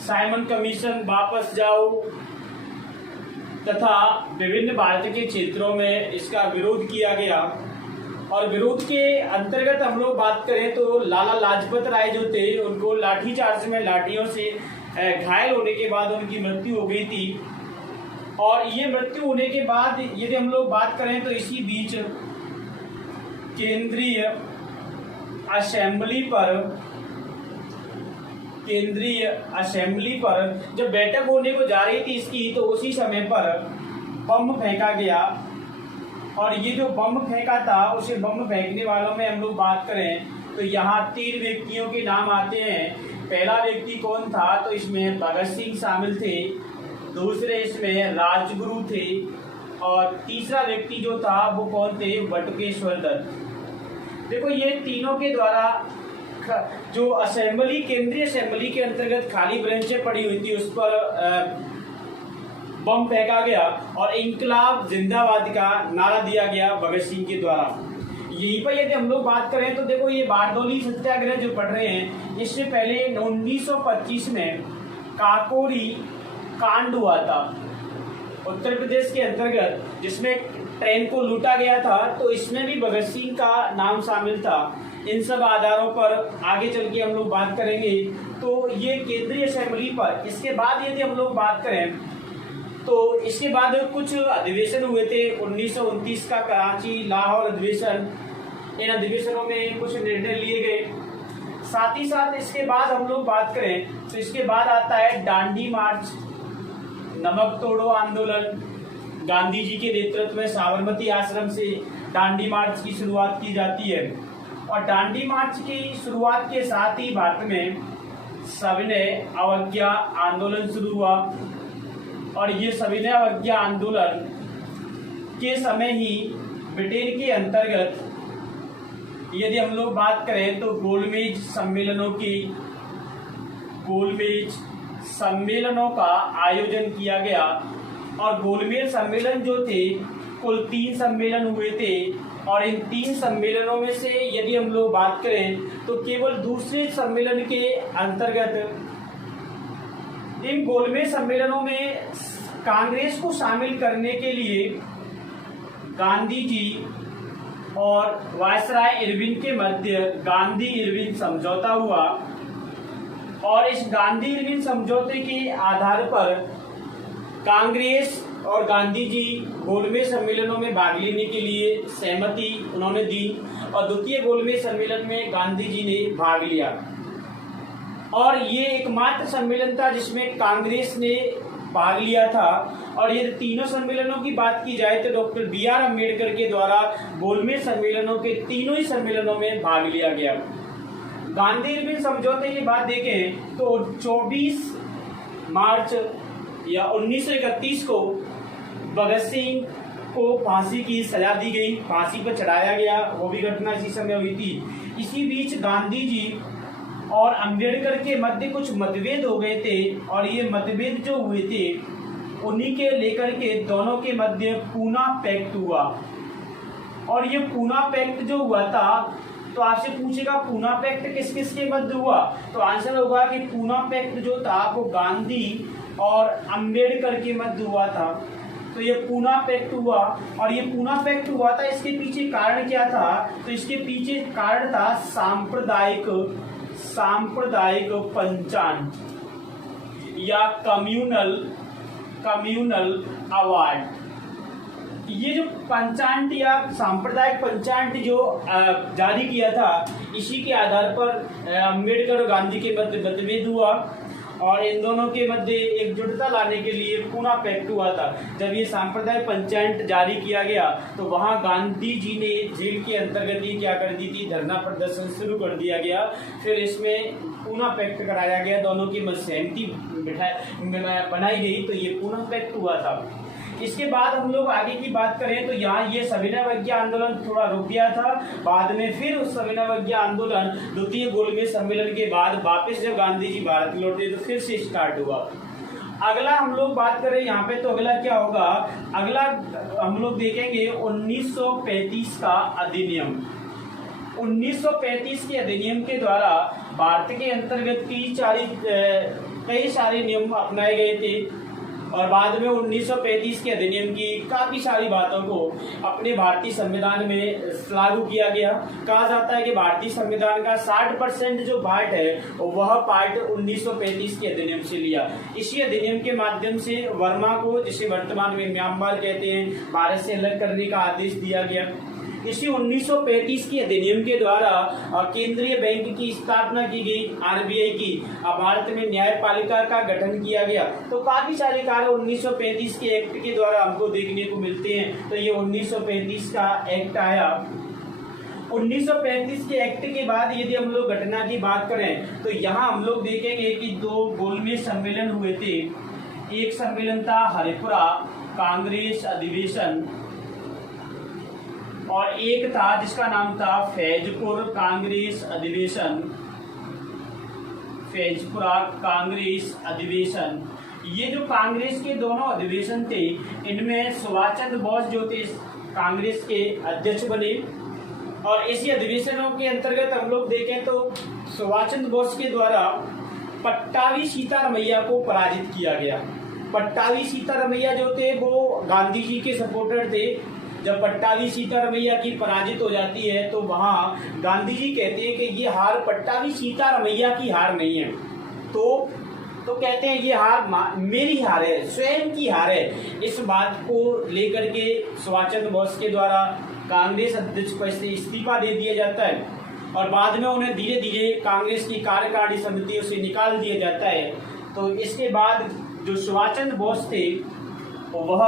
साइमन कमीशन वापस जाओ तथा विभिन्न भारत के क्षेत्रों में इसका विरोध किया गया। और विरोध के अंतर्गत हम लोग बात करें तो लाला लाजपत राय जो थे उनको लाठीचार्ज में लाठियों से घायल होने के बाद उनकी मृत्यु हो गई थी। और ये मृत्यु होने के बाद यदि हम लोग बात करें तो इसी बीच केंद्रीय असेंबली पर जब बैठक होने को जा रही थी इसकी, तो उसी समय पर बम फेंका गया। और ये जो बम फेंका था उसे बम फेंकने वालों में हम लोग बात करें तो यहाँ 3 व्यक्तियों के नाम आते हैं। पहला व्यक्ति कौन था, तो इसमें भगत सिंह शामिल थे, दूसरे इसमें राजगुरु थे और तीसरा व्यक्ति जो था वो कौन थे, बटुकेश्वर दत्त। देखो ये तीनों के द्वारा जो असेंबली केंद्रीय असेंबली के अंतर्गत खाली ब्रेंचें पड़ी हुई थी उस पर बम फेंका गया और इंकलाब जिंदाबाद का नारा दिया गया भगत सिंह के द्वारा। यहीं पर यदि हम लोग बात करें तो देखो ये बारदौली सत्याग्रह जो पढ़ रहे हैं, इससे पहले 1925 में काकोरी कांड हुआ था उत्तर प्रदेश के अंतर्गत, जिसमें ट्रेन को लूटा गया था। तो इसमें भी भगत सिंह का नाम शामिल था। इन सब आधारों पर आगे चल के हम लोग बात करेंगे। तो ये केंद्रीय असेंबली पर, इसके बाद यदि हम लोग बात करें तो इसके बाद कुछ अधिवेशन हुए थे। 1929 का कराची लाहौर अधिवेशन, इन अधिवेशनों में कुछ निर्णय लिए गए। साथ ही साथ इसके बाद हम लोग बात करें तो इसके बाद आता है दांडी मार्च, नमक तोड़ो आंदोलन। गांधी जी के नेतृत्व में साबरमती आश्रम से दांडी मार्च की शुरुआत की जाती है और दांडी मार्च की शुरुआत के साथ ही भारत में सविनय अवज्ञा आंदोलन शुरू हुआ। और ये सविनय अवज्ञा आंदोलन के समय ही ब्रिटेन के अंतर्गत यदि हम लोग बात करें तो गोलमेज सम्मेलनों का आयोजन किया गया। और गोलमेज सम्मेलन जो थे कुल 3 सम्मेलन हुए थे और इन 3 सम्मेलनों में से यदि हम लोग बात करें तो केवल दूसरे सम्मेलन के अंतर्गत इन गोलमेज सम्मेलनों में कांग्रेस को शामिल करने के लिए गांधी जी और वायसराय इरविन के मध्य गांधी इरविन समझौता हुआ। और इस गांधी इरविन समझौते के आधार पर कांग्रेस और गांधी जी गोलमेज सम्मेलनों में भाग लेने के लिए सहमति उन्होंने दी और द्वितीय गोलमेज सम्मेलन में गांधी जी ने भाग लिया। और ये एकमात्र सम्मेलन था जिसमें कांग्रेस ने भाग लिया था। और ये तीनों सम्मेलनों की बात की जाए तो डॉक्टर BR अम्बेडकर के द्वारा गोलमेज सम्मेलनों के तीनों ही सम्मेलनों में भाग लिया गया। गांधी इरविन समझौते की बात देखें तो 24 मार्च या 1931 को भगत सिंह को फांसी की सजा दी गई, फांसी पर चढ़ाया गया। वो भी घटना इसी समय हुई थी। इसी बीच गांधी जी और अम्बेडकर के मध्य कुछ मतभेद हो गए थे और ये मतभेद जो हुए थे उन्हीं के लेकर के दोनों के मध्य पूना पैक्ट हुआ। और ये पूना पैक्ट जो हुआ था, तो आपसे पूछेगा पूना पैक्ट किस किस के मध्य हुआ, तो आंसर होगा कि पूना पैक्ट जो था वो गांधी और अंबेडकर के मध्य हुआ था। तो ये पूना पैक्ट हुआ, और ये पूना पैक्ट हुआ था, इसके पीछे कारण क्या था? तो इसके पीछे कारण था सांप्रदायिक पंचांग या कम्युनल अवार्ड। ये जो पंचांग या सांप्रदायिक पंचांग जो जारी किया था, इसी के आधार पर अंबेडकर और गांधी के मध्य मतभेद हुआ, और इन दोनों के मध्य एकजुटता लाने के लिए पूना पैक्ट हुआ था। जब ये सांप्रदायिक पंचांग जारी किया गया तो वहां गांधी जी ने जेल के अंतर्गत ही क्या कर दी थी, धरना प्रदर्शन शुरू कर दिया गया। फिर इसमें पूना पैक्ट कराया गया, दोनों की सहमति बनाई गई, तो ये पूना पैक्ट हुआ था। इसके बाद हम लोग आगे की बात करें तो यहाँ ये सविनय आंदोलन थोड़ा रुक गया था। बाद में फिर उस सविनय आंदोलन द्वितीय गोलमेज सम्मेलन के बाद वापस जब गांधी जी भारत लौटे तो फिर से स्टार्ट हुआ। अगला हम लोग बात करें यहाँ पे तो अगला क्या होगा, अगला हम लोग देखेंगे 1935 का अधिनियम। 1935 के अधिनियम के द्वारा भारत के अंतर्गत कई सारे नियम अपनाए गए थे, और बाद में 1935 के अधिनियम की काफी सारी बातों को अपने भारतीय संविधान में लागू किया गया। कहा जाता है कि भारतीय संविधान का 60% जो पार्ट है वह पार्ट 1935 के अधिनियम से लिया। इसी अधिनियम के माध्यम से वर्मा को, जिसे वर्तमान में म्यांमार कहते हैं, भारत से अलग करने का आदेश दिया गया। इसी 1935 के अधिनियम के द्वारा केंद्रीय बैंक की स्थापना की गई, आरबीआई की। भारत में न्यायपालिका का गठन किया गया। तो काफी सारे कार्य 1935 के एक्ट के द्वारा हमको देखने को मिलते हैं। तो ये 1935 का एक्ट आया। 1935 के एक्ट के बाद यदि हम लोग घटना की बात करें तो यहाँ हम लोग देखेंगे कि 2 गोलमेज सम्मेलन हुए थे। एक सम्मेलन था हरिपुरा कांग्रेस अधिवेशन, और एक था जिसका नाम था फैजपुर कांग्रेस अधिवेशन। फैजपुरा कांग्रेस अधिवेशन, ये जो कांग्रेस के दोनों अधिवेशन थे, इनमें सुभाष चंद्र बोस जो थे कांग्रेस के अध्यक्ष बने। और इसी अधिवेशनों के अंतर्गत हम लोग देखें तो सुभाष चंद्र बोस के द्वारा पट्टाभी सीतारमैया को पराजित किया गया। पट्टाभी सीतारमैया जो थे वो गांधी जी के सपोर्टर थे। जब पट्टाभी सीतारमैया की पराजित हो जाती है तो वहां गांधी जी कहते हैं कि ये हार पट्टाभी सीतारमैया की हार नहीं है, तो कहते हैं ये हार मेरी हार है, स्वयं की हार है। इस बात को लेकर के सुभाष चंद्र बोस के द्वारा कांग्रेस अध्यक्ष पद से इस्तीफा दे दिया जाता है, और बाद में उन्हें धीरे धीरे कांग्रेस की कार्यकारिणी समितियों से निकाल दिया जाता है। तो इसके बाद जो सुभाष चंद्र बोस थे वह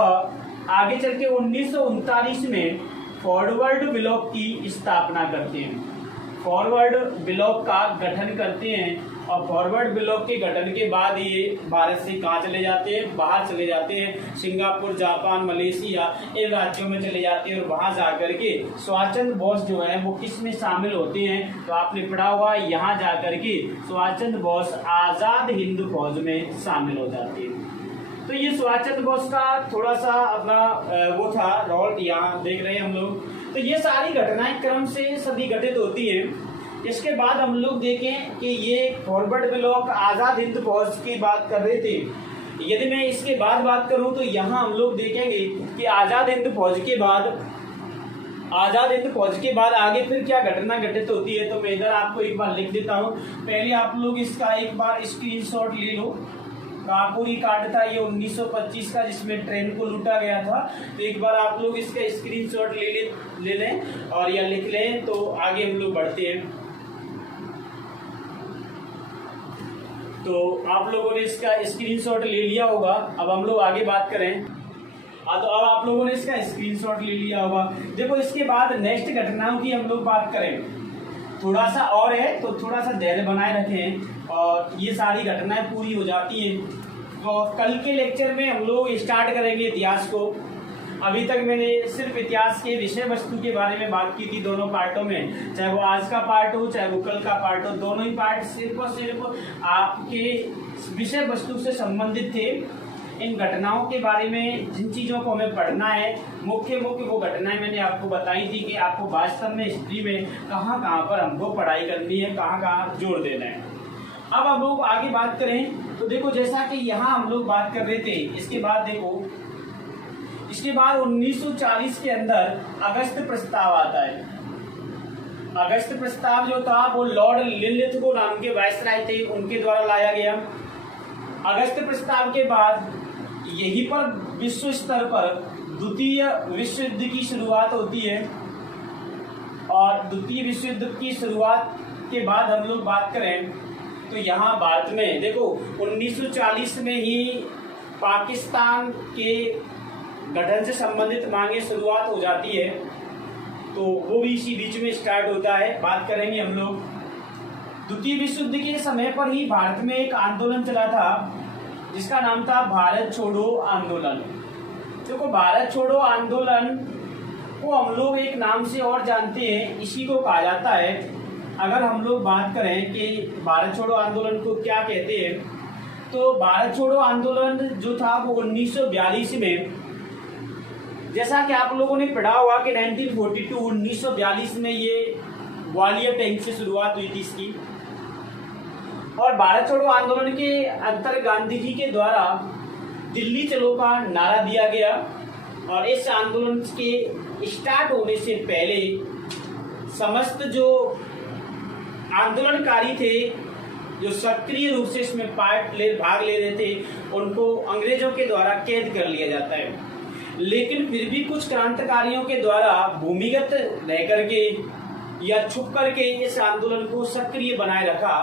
आगे चल के 1939 में फॉरवर्ड ब्लॉक की स्थापना करते हैं। फॉरवर्ड ब्लॉक का गठन करते हैं, और फॉरवर्ड ब्लॉक के गठन के बाद ये भारत से कहाँ चले जाते हैं, बाहर चले जाते हैं। सिंगापुर, जापान, मलेशिया, इन राज्यों में चले जाते हैं, और वहां जाकर के सुभाष चंद्र बोस जो है वो किस में शामिल होते हैं, तो आपने पढ़ा हुआ यहाँ जाकर के सुभाष चंद्र बोस आजाद हिंद फौज में शामिल हो जाते हैं। तो ये सुभाष चंद्र बोस का थोड़ा सा अपना वो था रोल, यहाँ देख रहे हैं हम लोग। तो ये सारी घटनाएं क्रम से सभी घटित होती है। इसके बाद हम लोग देखें कि ये फॉरवर्ड ब्लॉक आजाद हिंद फौज की बात कर रहे थे। यदि मैं इसके बाद बात करूं तो यहाँ हम लोग देखेंगे कि आजाद हिंद फौज के बाद आगे फिर क्या घटना घटित होती है। तो मैं इधर आपको एक बार लिख देता हूँ। पहले आप लोग इसका एक बार स्क्रीनशॉट ले लो। काकोरी कांड था ये 1925 का, जिसमें ट्रेन को लूटा गया था। तो एक बार आप लोग इसका स्क्रीनशॉट ले लें और या लिख लें, तो आगे हम लोग बढ़ते हैं। तो आप लोगों ने इसका स्क्रीनशॉट ले लिया होगा। अब हम लोग आगे बात करें। तो अब आप लोगों ने इसका स्क्रीनशॉट ले लिया होगा। देखो इसके बाद नेक्स्ट घटनाओं की हम लोग बात करें, थोड़ा सा और है तो थोड़ा सा धैर्य बनाए रखें, और ये सारी घटनाएं पूरी हो जाती हैं। और कल के लेक्चर में हम लोग स्टार्ट करेंगे इतिहास को। अभी तक मैंने सिर्फ इतिहास के विषय वस्तु के बारे में बात की थी दोनों पार्टों में, चाहे वो आज का पार्ट हो चाहे वो कल का पार्ट हो। दोनों ही पार्ट सिर्फ और सिर्फ आपके विषय वस्तु से संबंधित थे। इन घटनाओं के बारे में जिन चीज़ों को हमें पढ़ना है, मुख्य वो घटनाएं मैंने आपको बताई थी कि आपको वास्तव में हिस्ट्री में कहाँ पर हमको पढ़ाई करनी है, कहाँ जोर देना है। अब हम लोग आगे बात करें तो देखो, जैसा कि यहाँ हम लोग बात कर रहे थे, इसके बाद देखो, इसके बाद 1940 के अंदर अगस्त प्रस्ताव आता है। अगस्त प्रस्ताव जो था वो लॉर्ड लिनलिथगो नाम के वायसराय थे, उनके द्वारा लाया गया। अगस्त प्रस्ताव के बाद यहीं पर विश्व स्तर पर द्वितीय विश्व युद्ध की शुरुआत होती है। और द्वितीय विश्व युद्ध की शुरुआत के बाद हम लोग बात करें तो यहाँ भारत में देखो 1940 में ही पाकिस्तान के गठन से संबंधित मांगे शुरुआत हो जाती है, तो वो भी इसी बीच में स्टार्ट होता है। बात करेंगे हम लोग द्वितीय विश्व युद्ध के समय पर ही भारत में एक आंदोलन चला था जिसका नाम था भारत छोड़ो आंदोलन। देखो, भारत छोड़ो आंदोलन को हम लोग एक नाम से और जानते हैं, इसी को कहा जाता है। अगर हम लोग बात करें कि भारत छोड़ो आंदोलन को क्या कहते हैं, तो भारत छोड़ो आंदोलन जो था वो 1942 में, जैसा कि आप लोगों ने पढ़ा हुआ कि 1942 में ये ग्वालियर टैंक से शुरुआत हुई थी इसकी। और भारत छोड़ो आंदोलन के अंतर्गत गांधी जी के द्वारा दिल्ली चलो का नारा दिया गया। और इस आंदोलन के स्टार्ट होने से पहले समस्त जो आंदोलनकारी थे, जो सक्रिय रूप से इसमें भाग ले रहे थे, उनको अंग्रेजों के द्वारा कैद कर लिया जाता है। लेकिन फिर भी कुछ क्रांतिकारियों के द्वारा भूमिगत रह करके या छुप करके इस आंदोलन को सक्रिय बनाए रखा।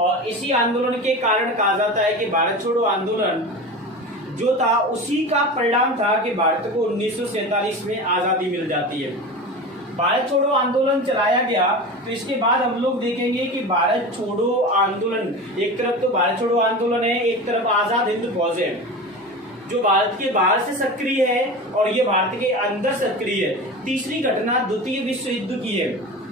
और इसी आंदोलन के कारण कहा जाता है कि भारत छोड़ो आंदोलन जो था उसी का परिणाम था कि भारत को 1947 में आजादी मिल जाती है। भारत छोड़ो आंदोलन चलाया गया, तो इसके बाद हम लोग देखेंगे कि भारत छोड़ो आंदोलन, एक तरफ तो भारत छोड़ो आंदोलन है, एक तरफ आजाद हिंद फौज है जो भारत के बाहर से सक्रिय है और ये भारत के अंदर सक्रिय है। तीसरी घटना द्वितीय विश्व युद्ध की है।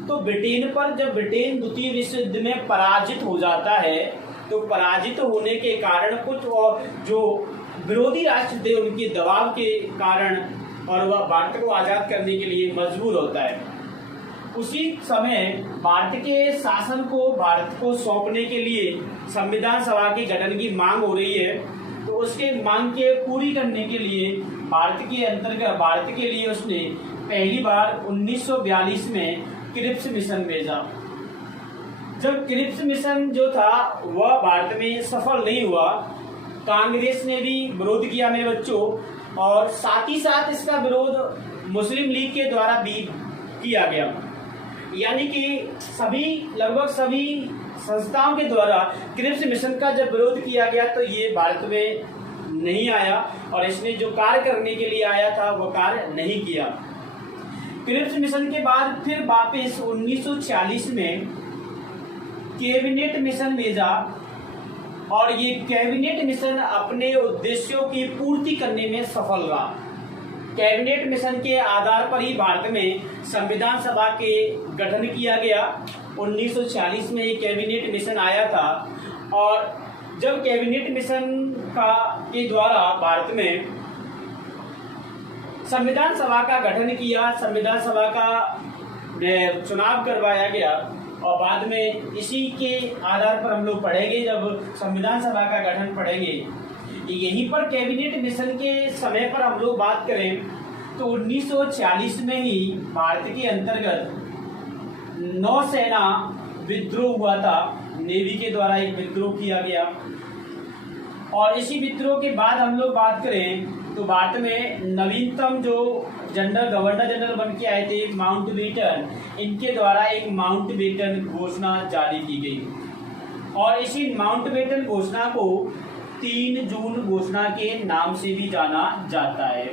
तो ब्रिटेन पर जब ब्रिटेन द्वितीय विश्व युद्ध में पराजित हो जाता है, तो पराजित होने के कारण कुछ और जो विरोधी राष्ट्र थे उनके दबाव के कारण और वह भारत को आजाद करने के लिए मजबूर होता है। उसी समय भारत के शासन को भारत को सौंपने के लिए संविधान सभा के गठन की मांग हो रही है। तो उसके मांग के पूरी करने के लिए भारत के लिए उसने पहली बार 1942 में क्रिप्स मिशन भेजा। जब क्रिप्स मिशन जो था वह भारत में सफल नहीं हुआ, कांग्रेस ने भी विरोध किया मेरे बच्चों, और साथ ही साथ इसका विरोध मुस्लिम लीग के द्वारा भी किया गया। यानी कि लगभग सभी संस्थाओं के द्वारा क्रिप्स मिशन का जब विरोध किया गया तो ये भारत में नहीं आया और इसने जो कार्य करने के लिए आया था वो कार्य नहीं किया। क्रिप्स मिशन के बाद फिर वापस 1946 में कैबिनेट मिशन भेजा और ये कैबिनेट मिशन अपने उद्देश्यों की पूर्ति करने में सफल रहा। कैबिनेट मिशन के आधार पर ही भारत में संविधान सभा के गठन किया गया। 1940 में ये कैबिनेट मिशन आया था और जब कैबिनेट मिशन के द्वारा भारत में संविधान सभा का गठन किया, संविधान सभा का चुनाव करवाया गया और बाद में इसी के आधार पर हम लोग पढ़ेंगे, जब संविधान सभा का गठन पढ़ेंगे। यहीं पर कैबिनेट मिशन के समय पर हम लोग बात करें तो 1946 में ही भारत के अंतर्गत नौसेना विद्रोह हुआ था, नेवी के द्वारा एक विद्रोह किया गया। और इसी विद्रोह के बाद हम लोग बात करें तो भारत में नवीनतम जो गवर्नर जनरल बन के आए थे माउंटबेटन, इनके द्वारा एक माउंटबेटन घोषणा जारी की गई और इसी माउंटबेटन घोषणा को 3 जून घोषणा के नाम से भी जाना जाता है।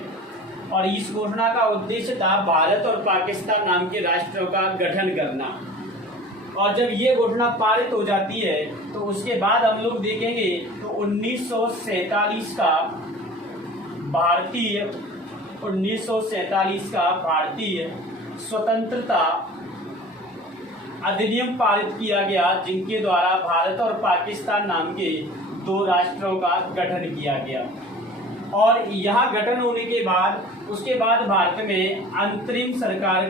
और इस घोषणा का उद्देश्य था भारत और पाकिस्तान नाम के राष्ट्रों का गठन करना। और जब ये घोषणा पारित हो जाती है तो उसके बाद हम लोग देखेंगे तो 1947 का भारतीय स्वतंत्रता अधिनियम पारित किया गया, जिनके द्वारा भारत और पाकिस्तान नाम के 2 राष्ट्रों का गठन किया गया। और यहाँ गठन होने के बाद उसके बाद भारत में अंतरिम सरकार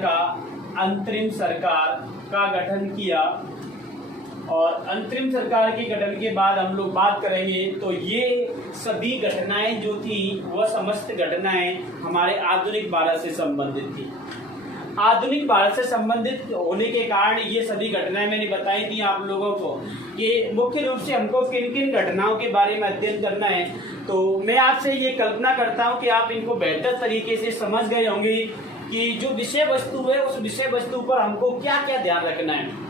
का गठन किया और अंतरिम सरकार के गठन के बाद हम लोग बात करेंगे तो ये सभी घटनाएं जो थी वह समस्त घटनाएं हमारे आधुनिक भारत से संबंधित थी। आधुनिक भारत से संबंधित होने के कारण ये सभी घटनाएं मैंने बताई थी आप लोगों को कि मुख्य रूप से हमको किन किन घटनाओं के बारे में अध्ययन करना है। तो मैं आपसे ये कल्पना करता हूँ कि आप इनको बेहतर तरीके से समझ गए होंगे कि जो विषय वस्तु है उस विषय वस्तु पर हमको क्या क्या ध्यान रखना है।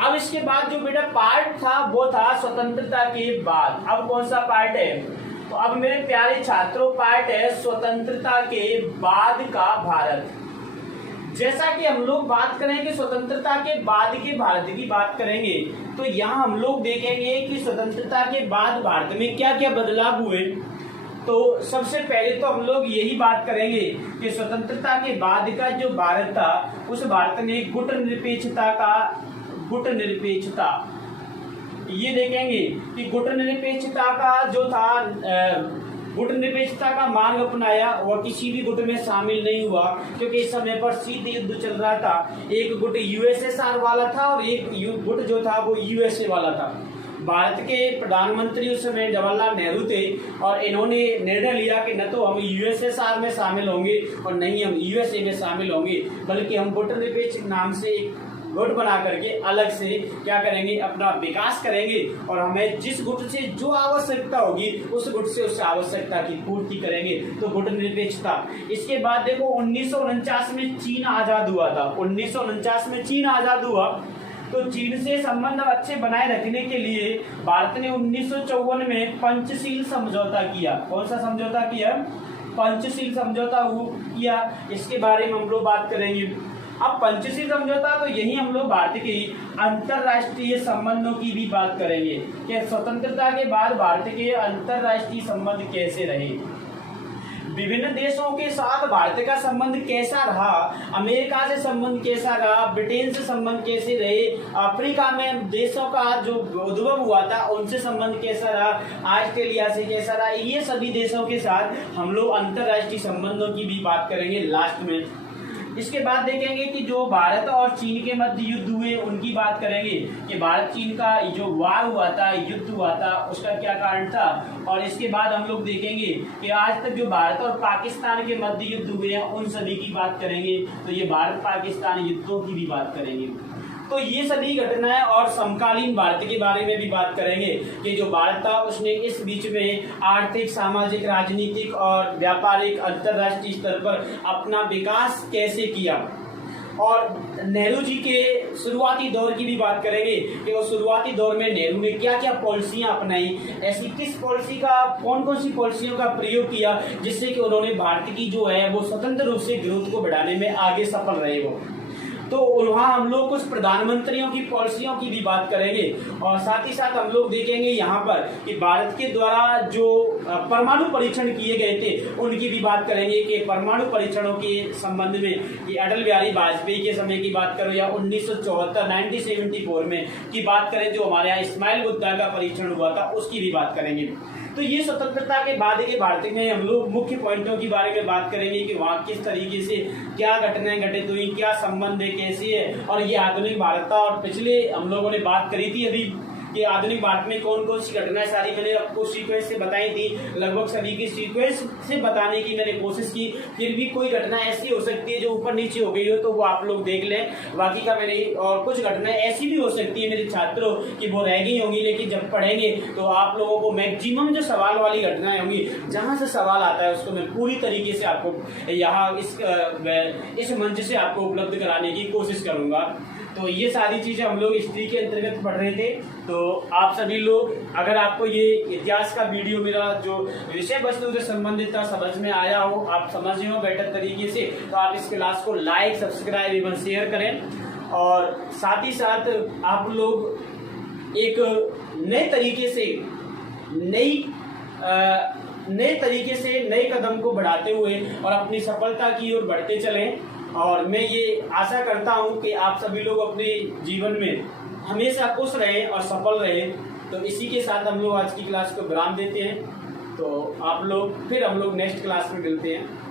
अब इसके बाद जो बेटा पार्ट था वो था स्वतंत्रता के बाद। अब कौन सा पार्ट है? तो अब मेरे प्यारे छात्रों पार्ट है स्वतंत्रता के बाद का भारत। जैसा कि हम लोग बात करेंगे स्वतंत्रता के बाद के भारत की बात करेंगे तो यहाँ हम लोग देखेंगे कि स्वतंत्रता के बाद भारत में क्या क्या बदलाव हुए। तो सबसे पहले तो हम लोग यही बात करेंगे कि स्वतंत्रता के बाद का जो भारत था उस भारत ने गुट निरपेक्षता ये देखेंगे कि गुट निरपेक्षता का जो था गुट निरपेक्षता का मार्ग अपनाया और किसी भी गुट में शामिल नहीं हुआ क्योंकि इस समय पर शीत युद्ध चल रहा था। एक गुट यूएसएसआर वाला था और एक गुट जो था वो यूएसए वाला था। भारत के प्रधानमंत्री उस समय जवाहरलाल नेहरू थे और इन्होंने निर्णय लिया कि न तो हम यूएसएसआर में शामिल होंगे और नहीं हम यूएसए में शामिल होंगे, बल्कि हम गुट निरपेक्ष नाम से एक गुट बना करके अलग से क्या करेंगे, अपना विकास करेंगे और हमें जिस गुट से जो आवश्यकता होगी उस गुट से उस आवश्यकता की पूर्ति करेंगे। तो गुट निरपेक्षता। इसके बाद देखो 1949 में चीन आजाद हुआ था। 1949 में चीन आजाद हुआ तो चीन से संबंध अच्छे बनाए रखने के लिए भारत ने 1954 में पंचशील समझौता किया। कौन सा समझौता किया? पंचशील समझौता किया। इसके बारे में हम लोग बात करेंगे। अब पंचशील समझौता तो यही हम लोग भारत के अंतरराष्ट्रीय संबंधों की भी बात करेंगे कि स्वतंत्रता के बाद भारत के अंतरराष्ट्रीय संबंध कैसे रहे, विभिन्न देशों के साथ भारत का संबंध कैसा रहा, अमेरिका से संबंध कैसा रहा, ब्रिटेन से संबंध कैसे रहे, अफ्रीका में देशों का जो उद्भव हुआ था उनसे संबंध कैसा रहा, ऑस्ट्रेलिया से कैसा रहा। ये सभी देशों के साथ हम लोग अंतरराष्ट्रीय संबंधों की भी बात करेंगे लास्ट में। इसके बाद देखेंगे कि जो भारत और चीन के मध्य युद्ध हुए उनकी बात करेंगे कि भारत चीन का जो वार हुआ था, युद्ध हुआ था, उसका क्या कारण था। और इसके बाद हम लोग देखेंगे कि आज तक जो भारत और पाकिस्तान के मध्य युद्ध हुए हैं उन सभी की बात करेंगे। तो ये भारत पाकिस्तान युद्धों की भी बात करेंगे। तो ये सभी घटनाएं और समकालीन भारत के बारे में भी बात करेंगे कि जो भारत था उसने इस बीच में आर्थिक, सामाजिक, राजनीतिक और व्यापारिक अंतरराष्ट्रीय स्तर पर अपना विकास कैसे किया। और नेहरू जी के शुरुआती दौर की भी बात करेंगे कि वो शुरुआती दौर में नेहरू ने क्या क्या पॉलिसियां अपनाई, ऐसी किस पॉलिसी का, कौन कौन सी पॉलिसियों का प्रयोग किया जिससे कि उन्होंने भारत की जो है वो स्वतंत्र रूप से ग्रोथ को बढ़ाने में आगे सफल रहे वो। तो वहाँ हम लोग कुछ प्रधानमंत्रियों की पॉलिसियों की भी बात करेंगे और साथ ही साथ हम लोग देखेंगे यहाँ पर कि भारत के द्वारा जो परमाणु परीक्षण किए गए थे उनकी भी बात करेंगे कि परमाणु परीक्षणों के संबंध में कि अटल बिहारी वाजपेयी के समय की बात करो या 1974 में की बात करें जो हमारे यहाँ इस्माइल गुप्ता का परीक्षण हुआ था उसकी भी बात करेंगे। तो ये स्वतंत्रता के बाद के भारत में हम लोग मुख्य पॉइंटों के बारे में बात करेंगे कि वहाँ किस तरीके से क्या घटनाएं घटित हुई, क्या संबंध है, कैसी है। और ये आधुनिक भारत था और पिछले हम लोगों ने बात करी थी अभी कि आधुनिक भारत में कौन कौन सी घटनाएं सारी मैंने आपको सीक्वेंस से बताई थी। लगभग सभी की सीक्वेंस से बताने की मैंने कोशिश की, फिर भी कोई घटना ऐसी हो सकती है जो ऊपर नीचे हो गई हो तो वो आप लोग देख लें। बाकी का मैंने और कुछ घटनाएं ऐसी भी हो सकती है मेरे छात्रों कि वो रह गई होंगी, लेकिन जब पढ़ेंगे तो आप लोगों को मैक्सिमम जो सवाल वाली घटनाएं होंगी जहां से सवाल आता है उसको मैं पूरी तरीके से आपको यहाँ इस मंच से आपको उपलब्ध कराने की कोशिश करूंगा। तो ये सारी चीजें हम लोग हिस्ट्री के अंतर्गत पढ़ रहे थे। तो आप सभी लोग, अगर आपको ये इतिहास का वीडियो मेरा जो विषय वस्तु से संबंधित था समझ में आया हो, आप समझे हो बेटर तरीके से, तो आप इस क्लास को लाइक, सब्सक्राइब एवं शेयर करें। और साथ ही साथ आप लोग एक नए तरीके से नए कदम को बढ़ाते हुए और अपनी सफलता की ओर बढ़ते चलें। और मैं ये आशा करता हूं कि आप सभी लोग अपने जीवन में हमेशा खुश रहें और सफल रहें। तो इसी के साथ हम लोग आज की क्लास को विराम देते हैं। तो आप लोग फिर हम लोग नेक्स्ट क्लास में मिलते हैं।